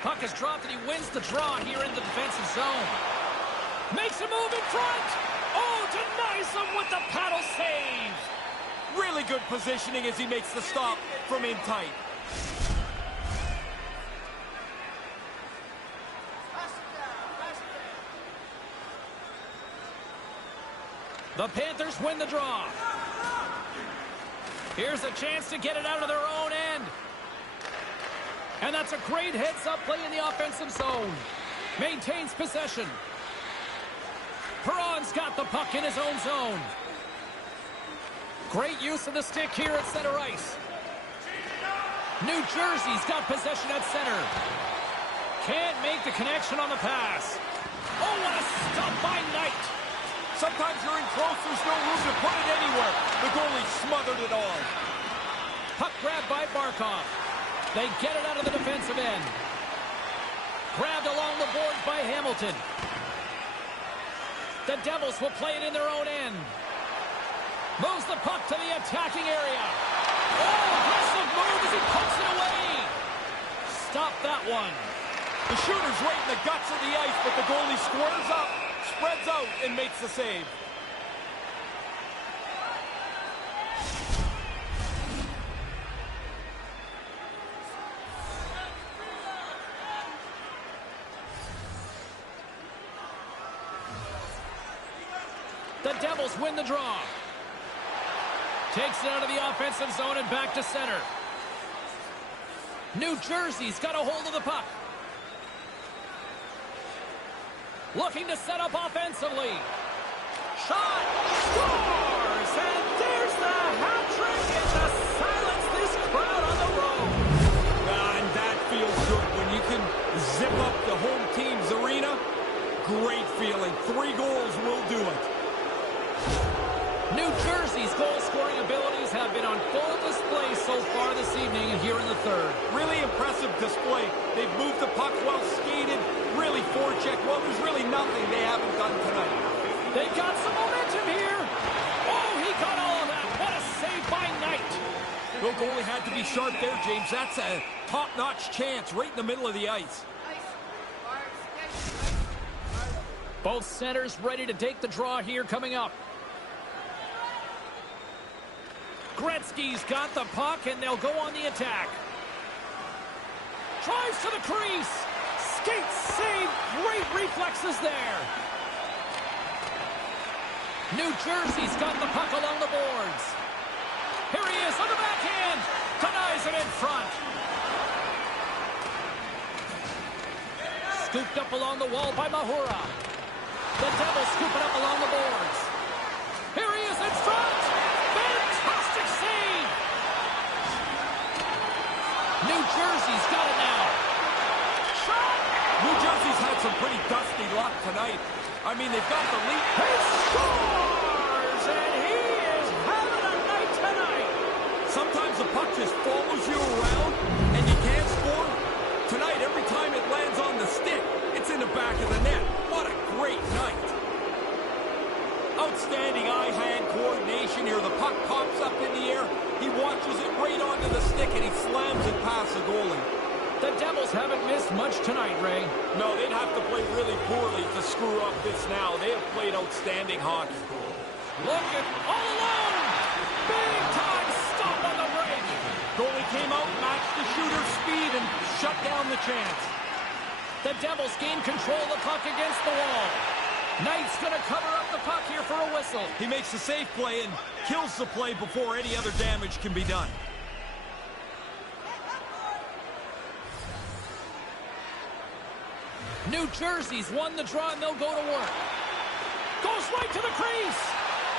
Puck is dropped, and he wins the draw here in the defensive zone. Makes a move in front. Oh, denies him with the paddle save. Really good positioning as he makes the stop from in tight. The Panthers win the draw. Here's a chance to get it out of their own end. And that's a great heads-up play in the offensive zone. Maintains possession. Perron's got the puck in his own zone. Great use of the stick here at center ice. New Jersey's got possession at center. Can't make the connection on the pass. Oh, what a stop by Knight. Sometimes you're in close, there's no room to put it anywhere. The goalie smothered it all. Puck grabbed by Barkov. They get it out of the defensive end. Grabbed along the boards by Hamilton. The Devils will play it in their own end. Moves the puck to the attacking area. Oh, aggressive move as he pokes it away. Stop that one. The shooter's right in the guts of the ice, but the goalie squares up, spreads out, and makes the save. The Devils win the draw. Takes it out of the offensive zone and back to center. New Jersey's got a hold of the puck. Looking to set up offensively. Shot! Scores! And there's the hat trick and to silence this crowd on the road. And that feels good when you can zip up the home team's arena. Great feeling. 3 goals will do it. New Jersey's goal-scoring abilities have been on full display so far this evening here in the third. Really impressive display. They've moved the puck well skated, really forecheck. Well, there's really nothing they haven't done tonight. They got some momentum here. Oh, he got all of that. What a save by Knight. The goalie had to be sharp there, James. That's a top-notch chance right in the middle of the ice. Both centers ready to take the draw here coming up. Gretzky's got the puck, and they'll go on the attack. Drives to the crease. Skates, save. Great reflexes there. New Jersey's got the puck along the boards. Here he is on the backhand. Denies it in front. Scooped up along the wall by Mahura. The Devils scoop it up along the boards. Here he is in front. Fantastic save. New Jersey's got it now. Shot. New Jersey's had some pretty dusty luck tonight. I mean, they've got the lead. He scores, and he is having a night tonight. Sometimes the puck just follows you around, and you can't score. Tonight, every time it lands on the stick, it's in the back of the net. What a great night. Outstanding eye-hand coordination here. The puck pops up in the air. He watches it right onto the stick, and he slams it past the goalie. The Devils haven't missed much tonight, Ray. No, they'd have to play really poorly to screw up this now. They have played outstanding hockey. Look at all alone. Big time stop on the break. Goalie came out, matched the shooter's speed, and shut down the chance. The Devils gain control of the puck against the wall. Knight's going to cover up the puck here for a whistle. He makes the safe play and kills the play before any other damage can be done. New Jersey's won the draw, and they'll go to work. Goes right to the crease.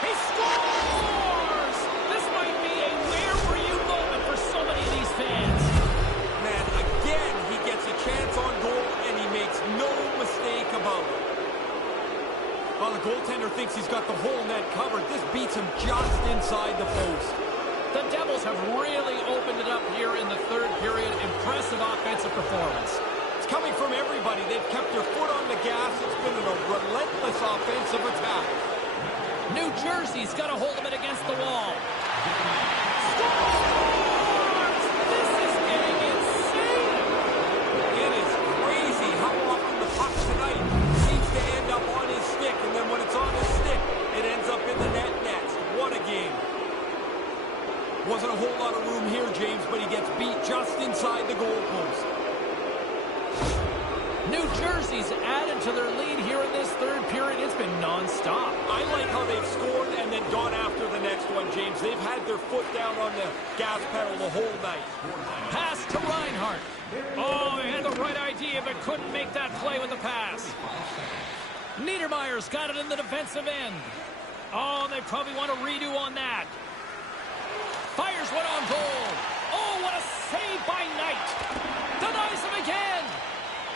He scores! This might be a where-were-you moment for so many of these fans. Man, again, he gets a chance on goal, and he makes no mistake about it. Well, the goaltender thinks he's got the whole net covered. This beats him just inside the post. The Devils have really opened it up here in the third period. Impressive offensive performance. It's coming from everybody. They've kept their foot on the gas. It's been a relentless offensive attack. New Jersey's got a hold of it against the wall. Scores! This is getting insane! It is crazy how often the puck tonight seems to end up on his stick, and then when it's on his stick, it ends up in the net next. What a game. Wasn't a whole lot of room here, James, but he gets beat just inside the goalpost. New Jersey's added to their lead here in this third period. It's been non-stop. I like how they've scored and then gone after the next one, James. They've had their foot down on the gas pedal the whole night. Pass to Reinhart. Oh, he had the right idea, but couldn't make that play with the pass. Niedermayer's got it in the defensive end. Oh, they probably want to redo on that. Fires one on goal. Oh, what a save by Knight. Denies him again.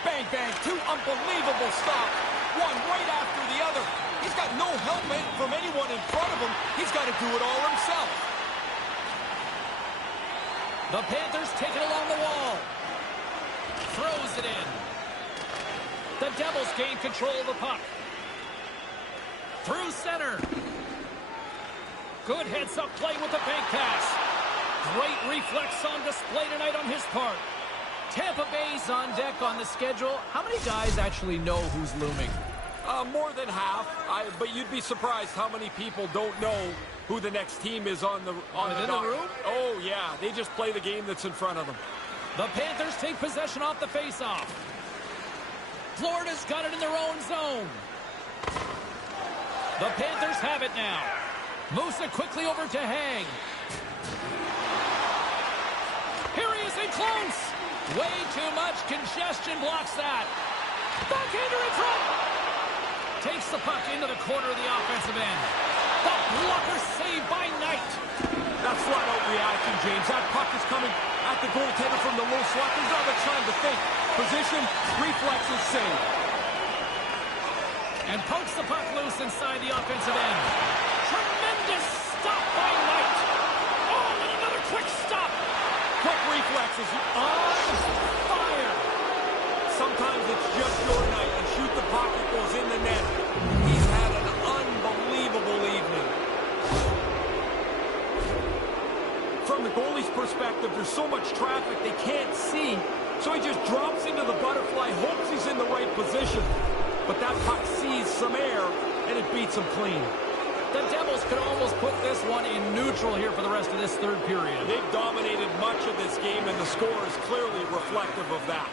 Bang, bang, 2 unbelievable stops. One right after the other. He's got no help from anyone in front of him. He's got to do it all himself. The Panthers take it along the wall. Throws it in. The Devils gain control of the puck. Through center. Good heads-up play with the bank pass. Great reflex on display tonight on his part. Tampa Bay's on deck on the schedule. How many guys actually know who's looming? More than half. But you'd be surprised how many people don't know who the next team is on the room? Oh, yeah. They just play the game that's in front of them. The Panthers take possession off the faceoff. Florida's got it in their own zone. The Panthers have it now. Moves it quickly over to Hang. Here he is in close. Way too much congestion blocks that. Backhander in front. Takes the puck into the corner of the offensive end. The blocker saved by Knight. That's flat-out reaction, James. That puck is coming at the goaltender from the low slot. There's not much time to think. position, reflexes, save. And pokes the puck loose inside the offensive end. Tremendous stop by Knight. Oh, and another quick stop. Quick reflexes, on fire. Sometimes it's just your night and shoot the puck, it goes in the net. He's had an unbelievable evening. From the goalie's perspective, there's so much traffic they can't see, so he just drops into the butterfly, hopes he's in the right position. But that puck sees some air, and it beats him clean. The Devils could almost put this one in neutral here for the rest of this third period. They've dominated much of this game, and the score is clearly reflective of that.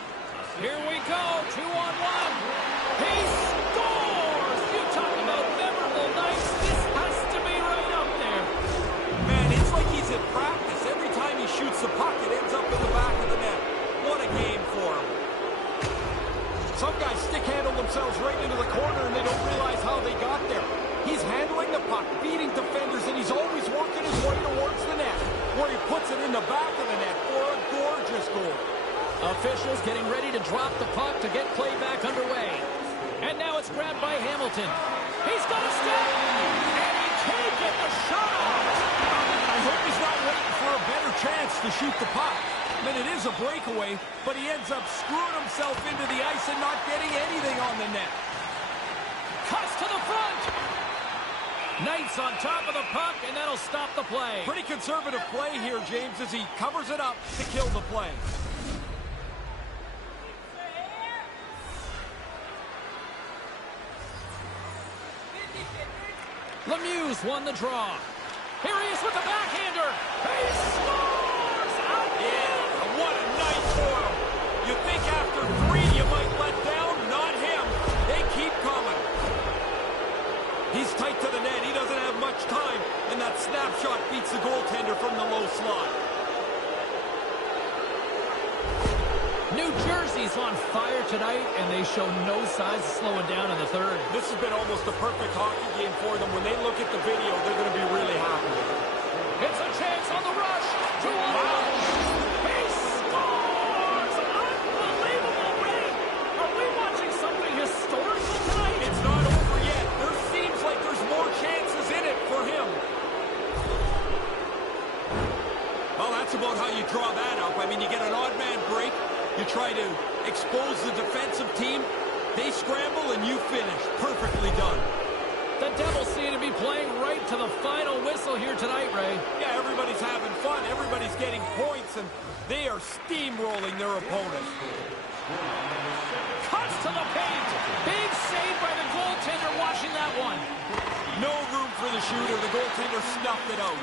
Here we go, 2-on-1. He scores! You talk about memorable nights. This has to be right up there. Man, it's like he's in practice. Every time he shoots the puck, it ends up in the back of the net. What a game for him. Some guys stick-handle themselves right into the corner, and they don't realize how they got there. He's handling the puck, beating defenders, and he's always working his way towards the net, where he puts it in the back of the net for a gorgeous goal. Officials getting ready to drop the puck to get play back underway. And now it's grabbed by Hamilton. He's got a step, and he can't get the shot. I hope he's not waiting for a better chance to shoot the puck. I mean, it is a breakaway, but he ends up screwing himself into the ice and not getting anything on the net. Cuts to the front. Knight's on top of the puck, and that'll stop the play. Pretty conservative play here, James, as he covers it up to kill the play. Lemieux won the draw. Here he is with the backhander. He scores! Yeah, what a night for him. You think after 3 you might let down? Not him. They keep coming. He's tight to the net. He doesn't have much time, and that snapshot beats the goaltender from the low slot. New Jersey's on fire tonight, and they show no signs of slowing down in the third. This has been almost a perfect hockey game for them. When they look at the video, they're going to be really happy. It's a chance on the rush. 2-on-1. He scores! Unbelievable rate. Are we watching something historical tonight? It's not over yet. There seems like there's more chances in it for him. Well, that's about how you draw that up. I mean, you get an odd man break. You try to expose the defensive team. They scramble, and you finish. Perfectly done. The Devils seem to be playing right to the final whistle here tonight, Ray. Yeah, everybody's having fun. Everybody's getting points, and they are steamrolling their opponent. Cuts to the paint. Big save by the goaltender watching that one. No room for the shooter. The goaltender snuffed it out.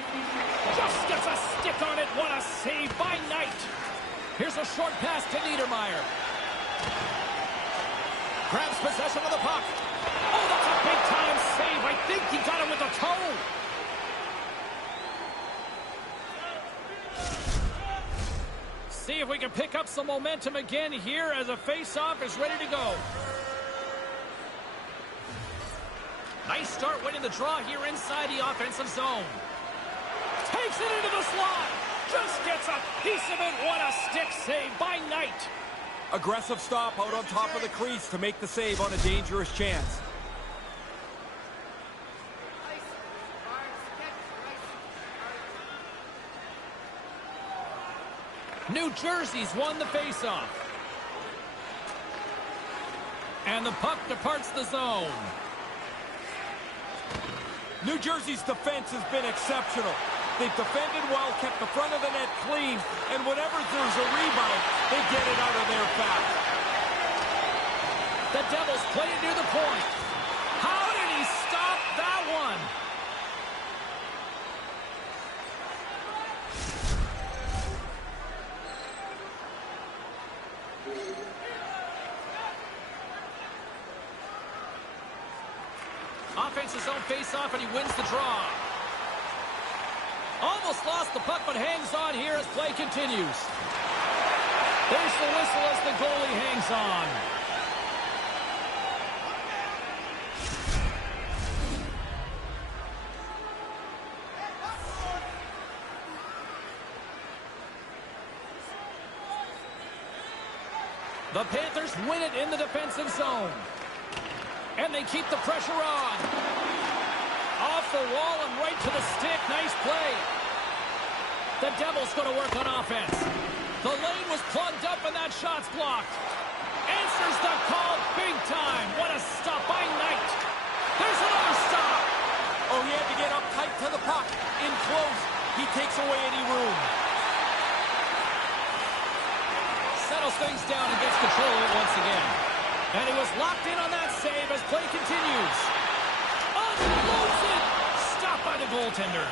Just gets a stick on it. What a save by Knight. Here's a short pass to Niedermeyer. Grabs possession of the puck. Oh, that's a big-time save. I think he got it with the toe. See if we can pick up some momentum again here as a face-off is ready to go. Nice start winning the draw here inside the offensive zone. Takes it into the slot. Just gets a piece of it. What a stick save by Knight. Aggressive stop out on top of the crease to make the save on a dangerous chance. New Jersey's won the faceoff. And the puck departs the zone. New Jersey's defense has been exceptional. They've defended well, kept the front of the net clean, and whenever there's a rebound, they get it out of there fast. The Devils play it near the point. How did he stop that one? Offense his own face-off, and he wins the draw. Almost lost the puck, but hangs on here as play continues. There's the whistle as the goalie hangs on. The Panthers win it in the defensive zone. And they keep the pressure on. Off the wall and right to the stick. Nice play. The Devils going to work on offense. The lane was plugged up and that shot's blocked. Answers the call big time. What a stop by Knight. There's another stop. Oh, he had to get up tight to the puck. In close. He takes away any room. Settles things down and gets control of it once again. And he was locked in on that save as play continues. Unloads it. Stopped by the goaltender.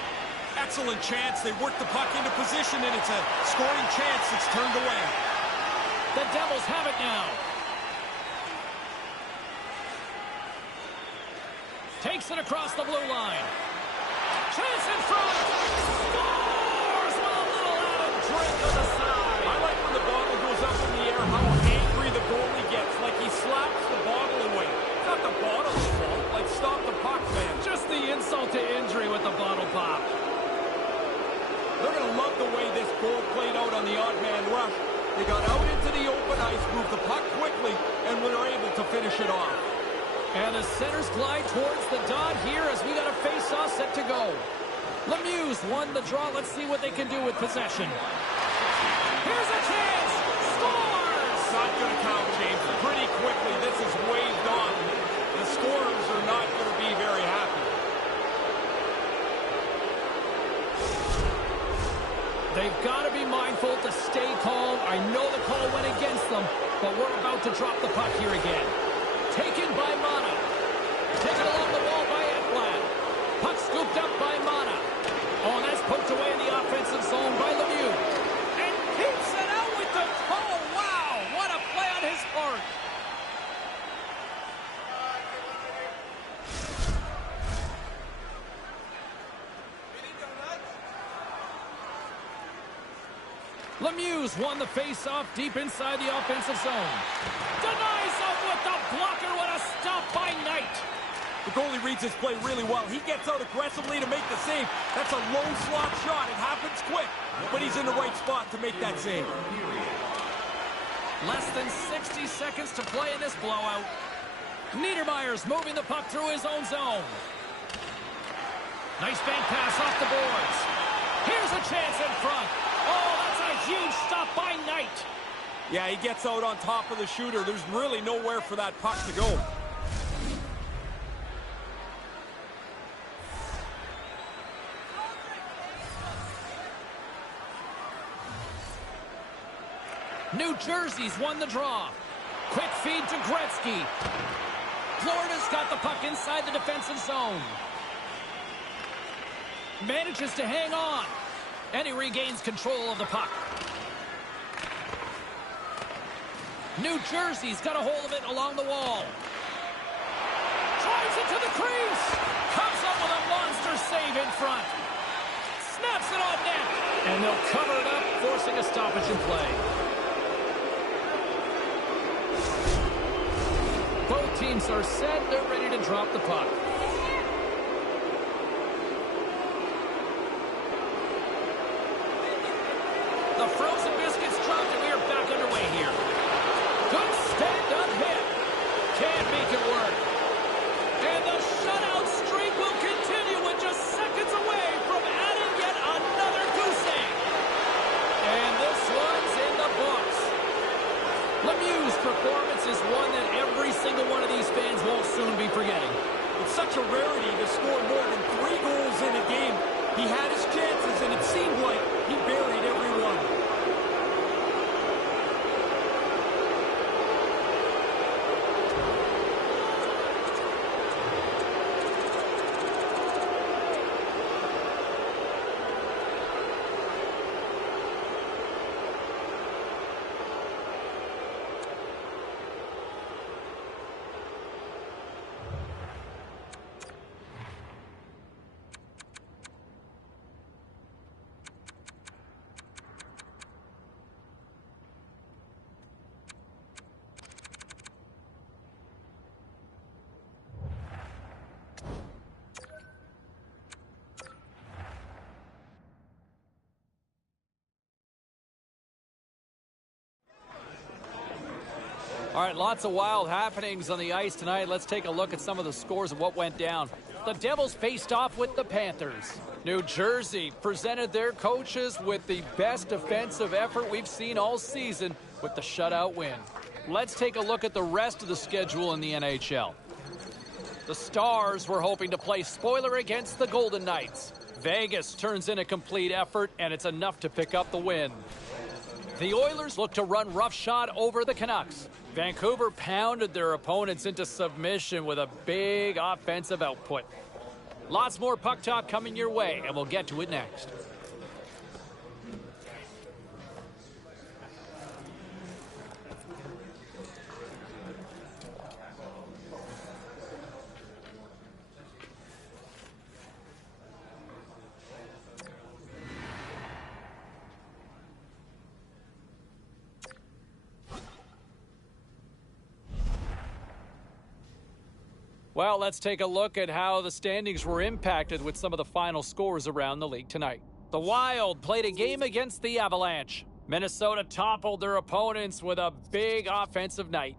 Excellent chance. They work the puck into position, and it's a scoring chance that's turned away. The Devils have it now. Takes it across the blue line. Chance in front. Scores with a little added drink on the side. I like when the bottle goes up in the air, how angry the goalie gets. Like he slaps the bottle away. It's not the bottle's fault. Like, stop the puck, man. Just the insult to injury with the bottle pop. They're going to love the way this goal played out on the odd man rush. They got out into the open ice, moved the puck quickly, and were able to finish it off. And the centers glide towards the dot here as we got a face-off set to go. Lemieux won the draw. Let's see what they can do with possession. Here's a chance. Scores! Not going to count, James. Pretty quickly, this is waved on. The scorers are not going to be very happy. They've got to be mindful to stay calm. I know the call went against them, but we're about to drop the puck here again. Taken by Mana. Taken along the wall by Ekblad. Puck scooped up by Mana. Oh, and that's poked away in the offensive zone by Lemieux. And keeps it out with the toe. Wow, what a play on his part. Lemieux won the face-off deep inside the offensive zone. Denies him with the blocker. What a stop by Knight. The goalie reads his play really well. He gets out aggressively to make the save. That's a low slot shot. It happens quick, but he's in the right spot to make that save. Less than 60 seconds to play in this blowout. Niedermayer's moving the puck through his own zone. Nice bank pass off the boards. Here's a chance in front. Oh, that's a huge stop by Knight. Yeah, he gets out on top of the shooter. There's really nowhere for that puck to go. New Jersey's won the draw. Quick feed to Gretzky. Florida's got the puck inside the defensive zone. Manages to hang on. And he regains control of the puck. New Jersey's got a hold of it along the wall. Drives it to the crease. Comes up with a monster save in front. Snaps it on net. And they'll cover it up, forcing a stoppage in play. Both teams are set. They're ready to drop the puck. The frozen biscuits dropped, and we are back underway here. Good stand-up hit. Can't make it work. And the shutout streak will continue with just seconds away from adding yet another goose egg. And this one's in the books. Lemieux's performance is one that every single one of these fans won't soon be forgetting. It's such a rarity to score more than 3 goals in a game. He had his chances, and it seemed like he buried every one. All right, lots of wild happenings on the ice tonight. Let's take a look at some of the scores of what went down. The Devils faced off with the Panthers. New Jersey presented their coaches with the best defensive effort we've seen all season with the shutout win. Let's take a look at the rest of the schedule in the NHL. The Stars were hoping to play spoiler against the Golden Knights. Vegas turns in a complete effort, and it's enough to pick up the win. The Oilers look to run roughshod over the Canucks. Vancouver pounded their opponents into submission with a big offensive output. Lots more puck talk coming your way, and we'll get to it next. Well, let's take a look at how the standings were impacted with some of the final scores around the league tonight. The Wild played a game against the Avalanche. Minnesota toppled their opponents with a big offensive night.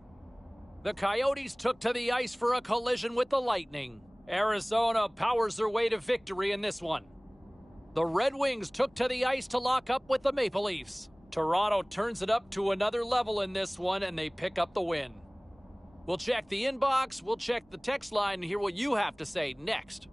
The Coyotes took to the ice for a collision with the Lightning. Arizona powers their way to victory in this one. The Red Wings took to the ice to lock up with the Maple Leafs. Toronto turns it up to another level in this one, and they pick up the win. We'll check the inbox, we'll check the text line, and hear what you have to say next.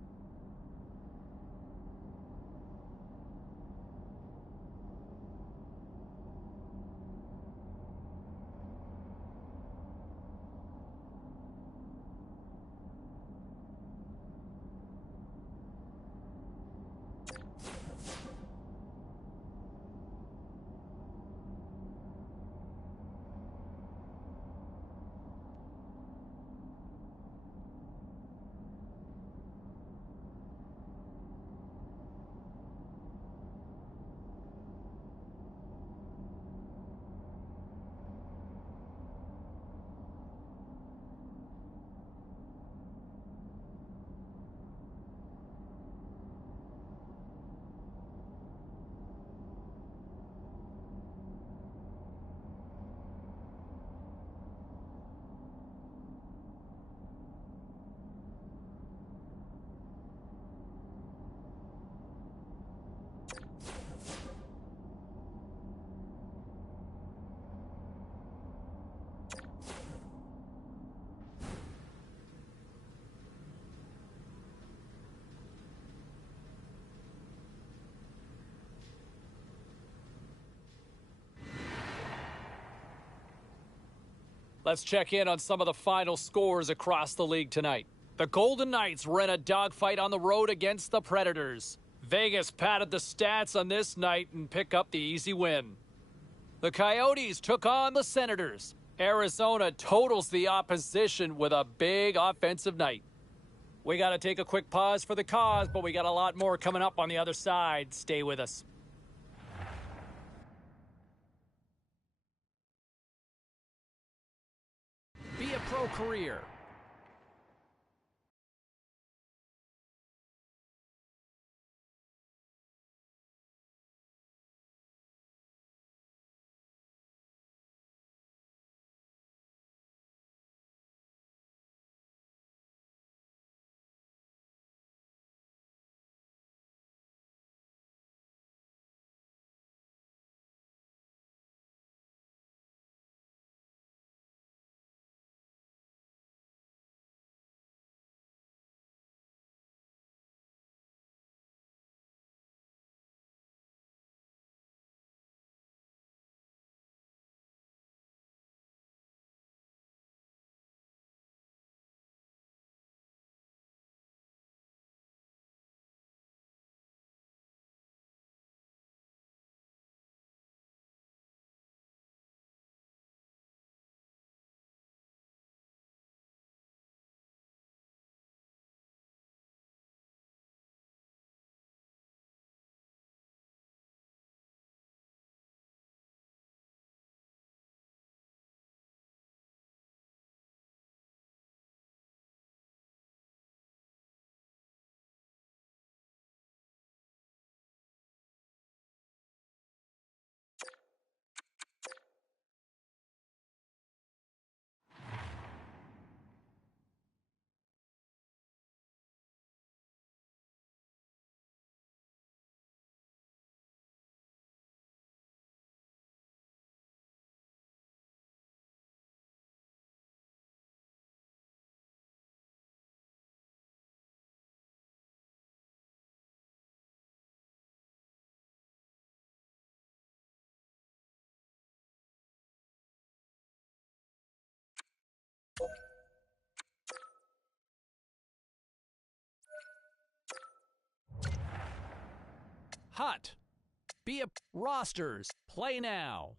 Let's check in on some of the final scores across the league tonight. The Golden Knights were in a dogfight on the road against the Predators. Vegas padded the stats on this night and pick up the easy win. The Coyotes took on the Senators. Arizona totals the opposition with a big offensive night. We got to take a quick pause for the cause, but we got a lot more coming up on the other side. Stay with us. Be a pro career. Hot. Be a rosters. Play now.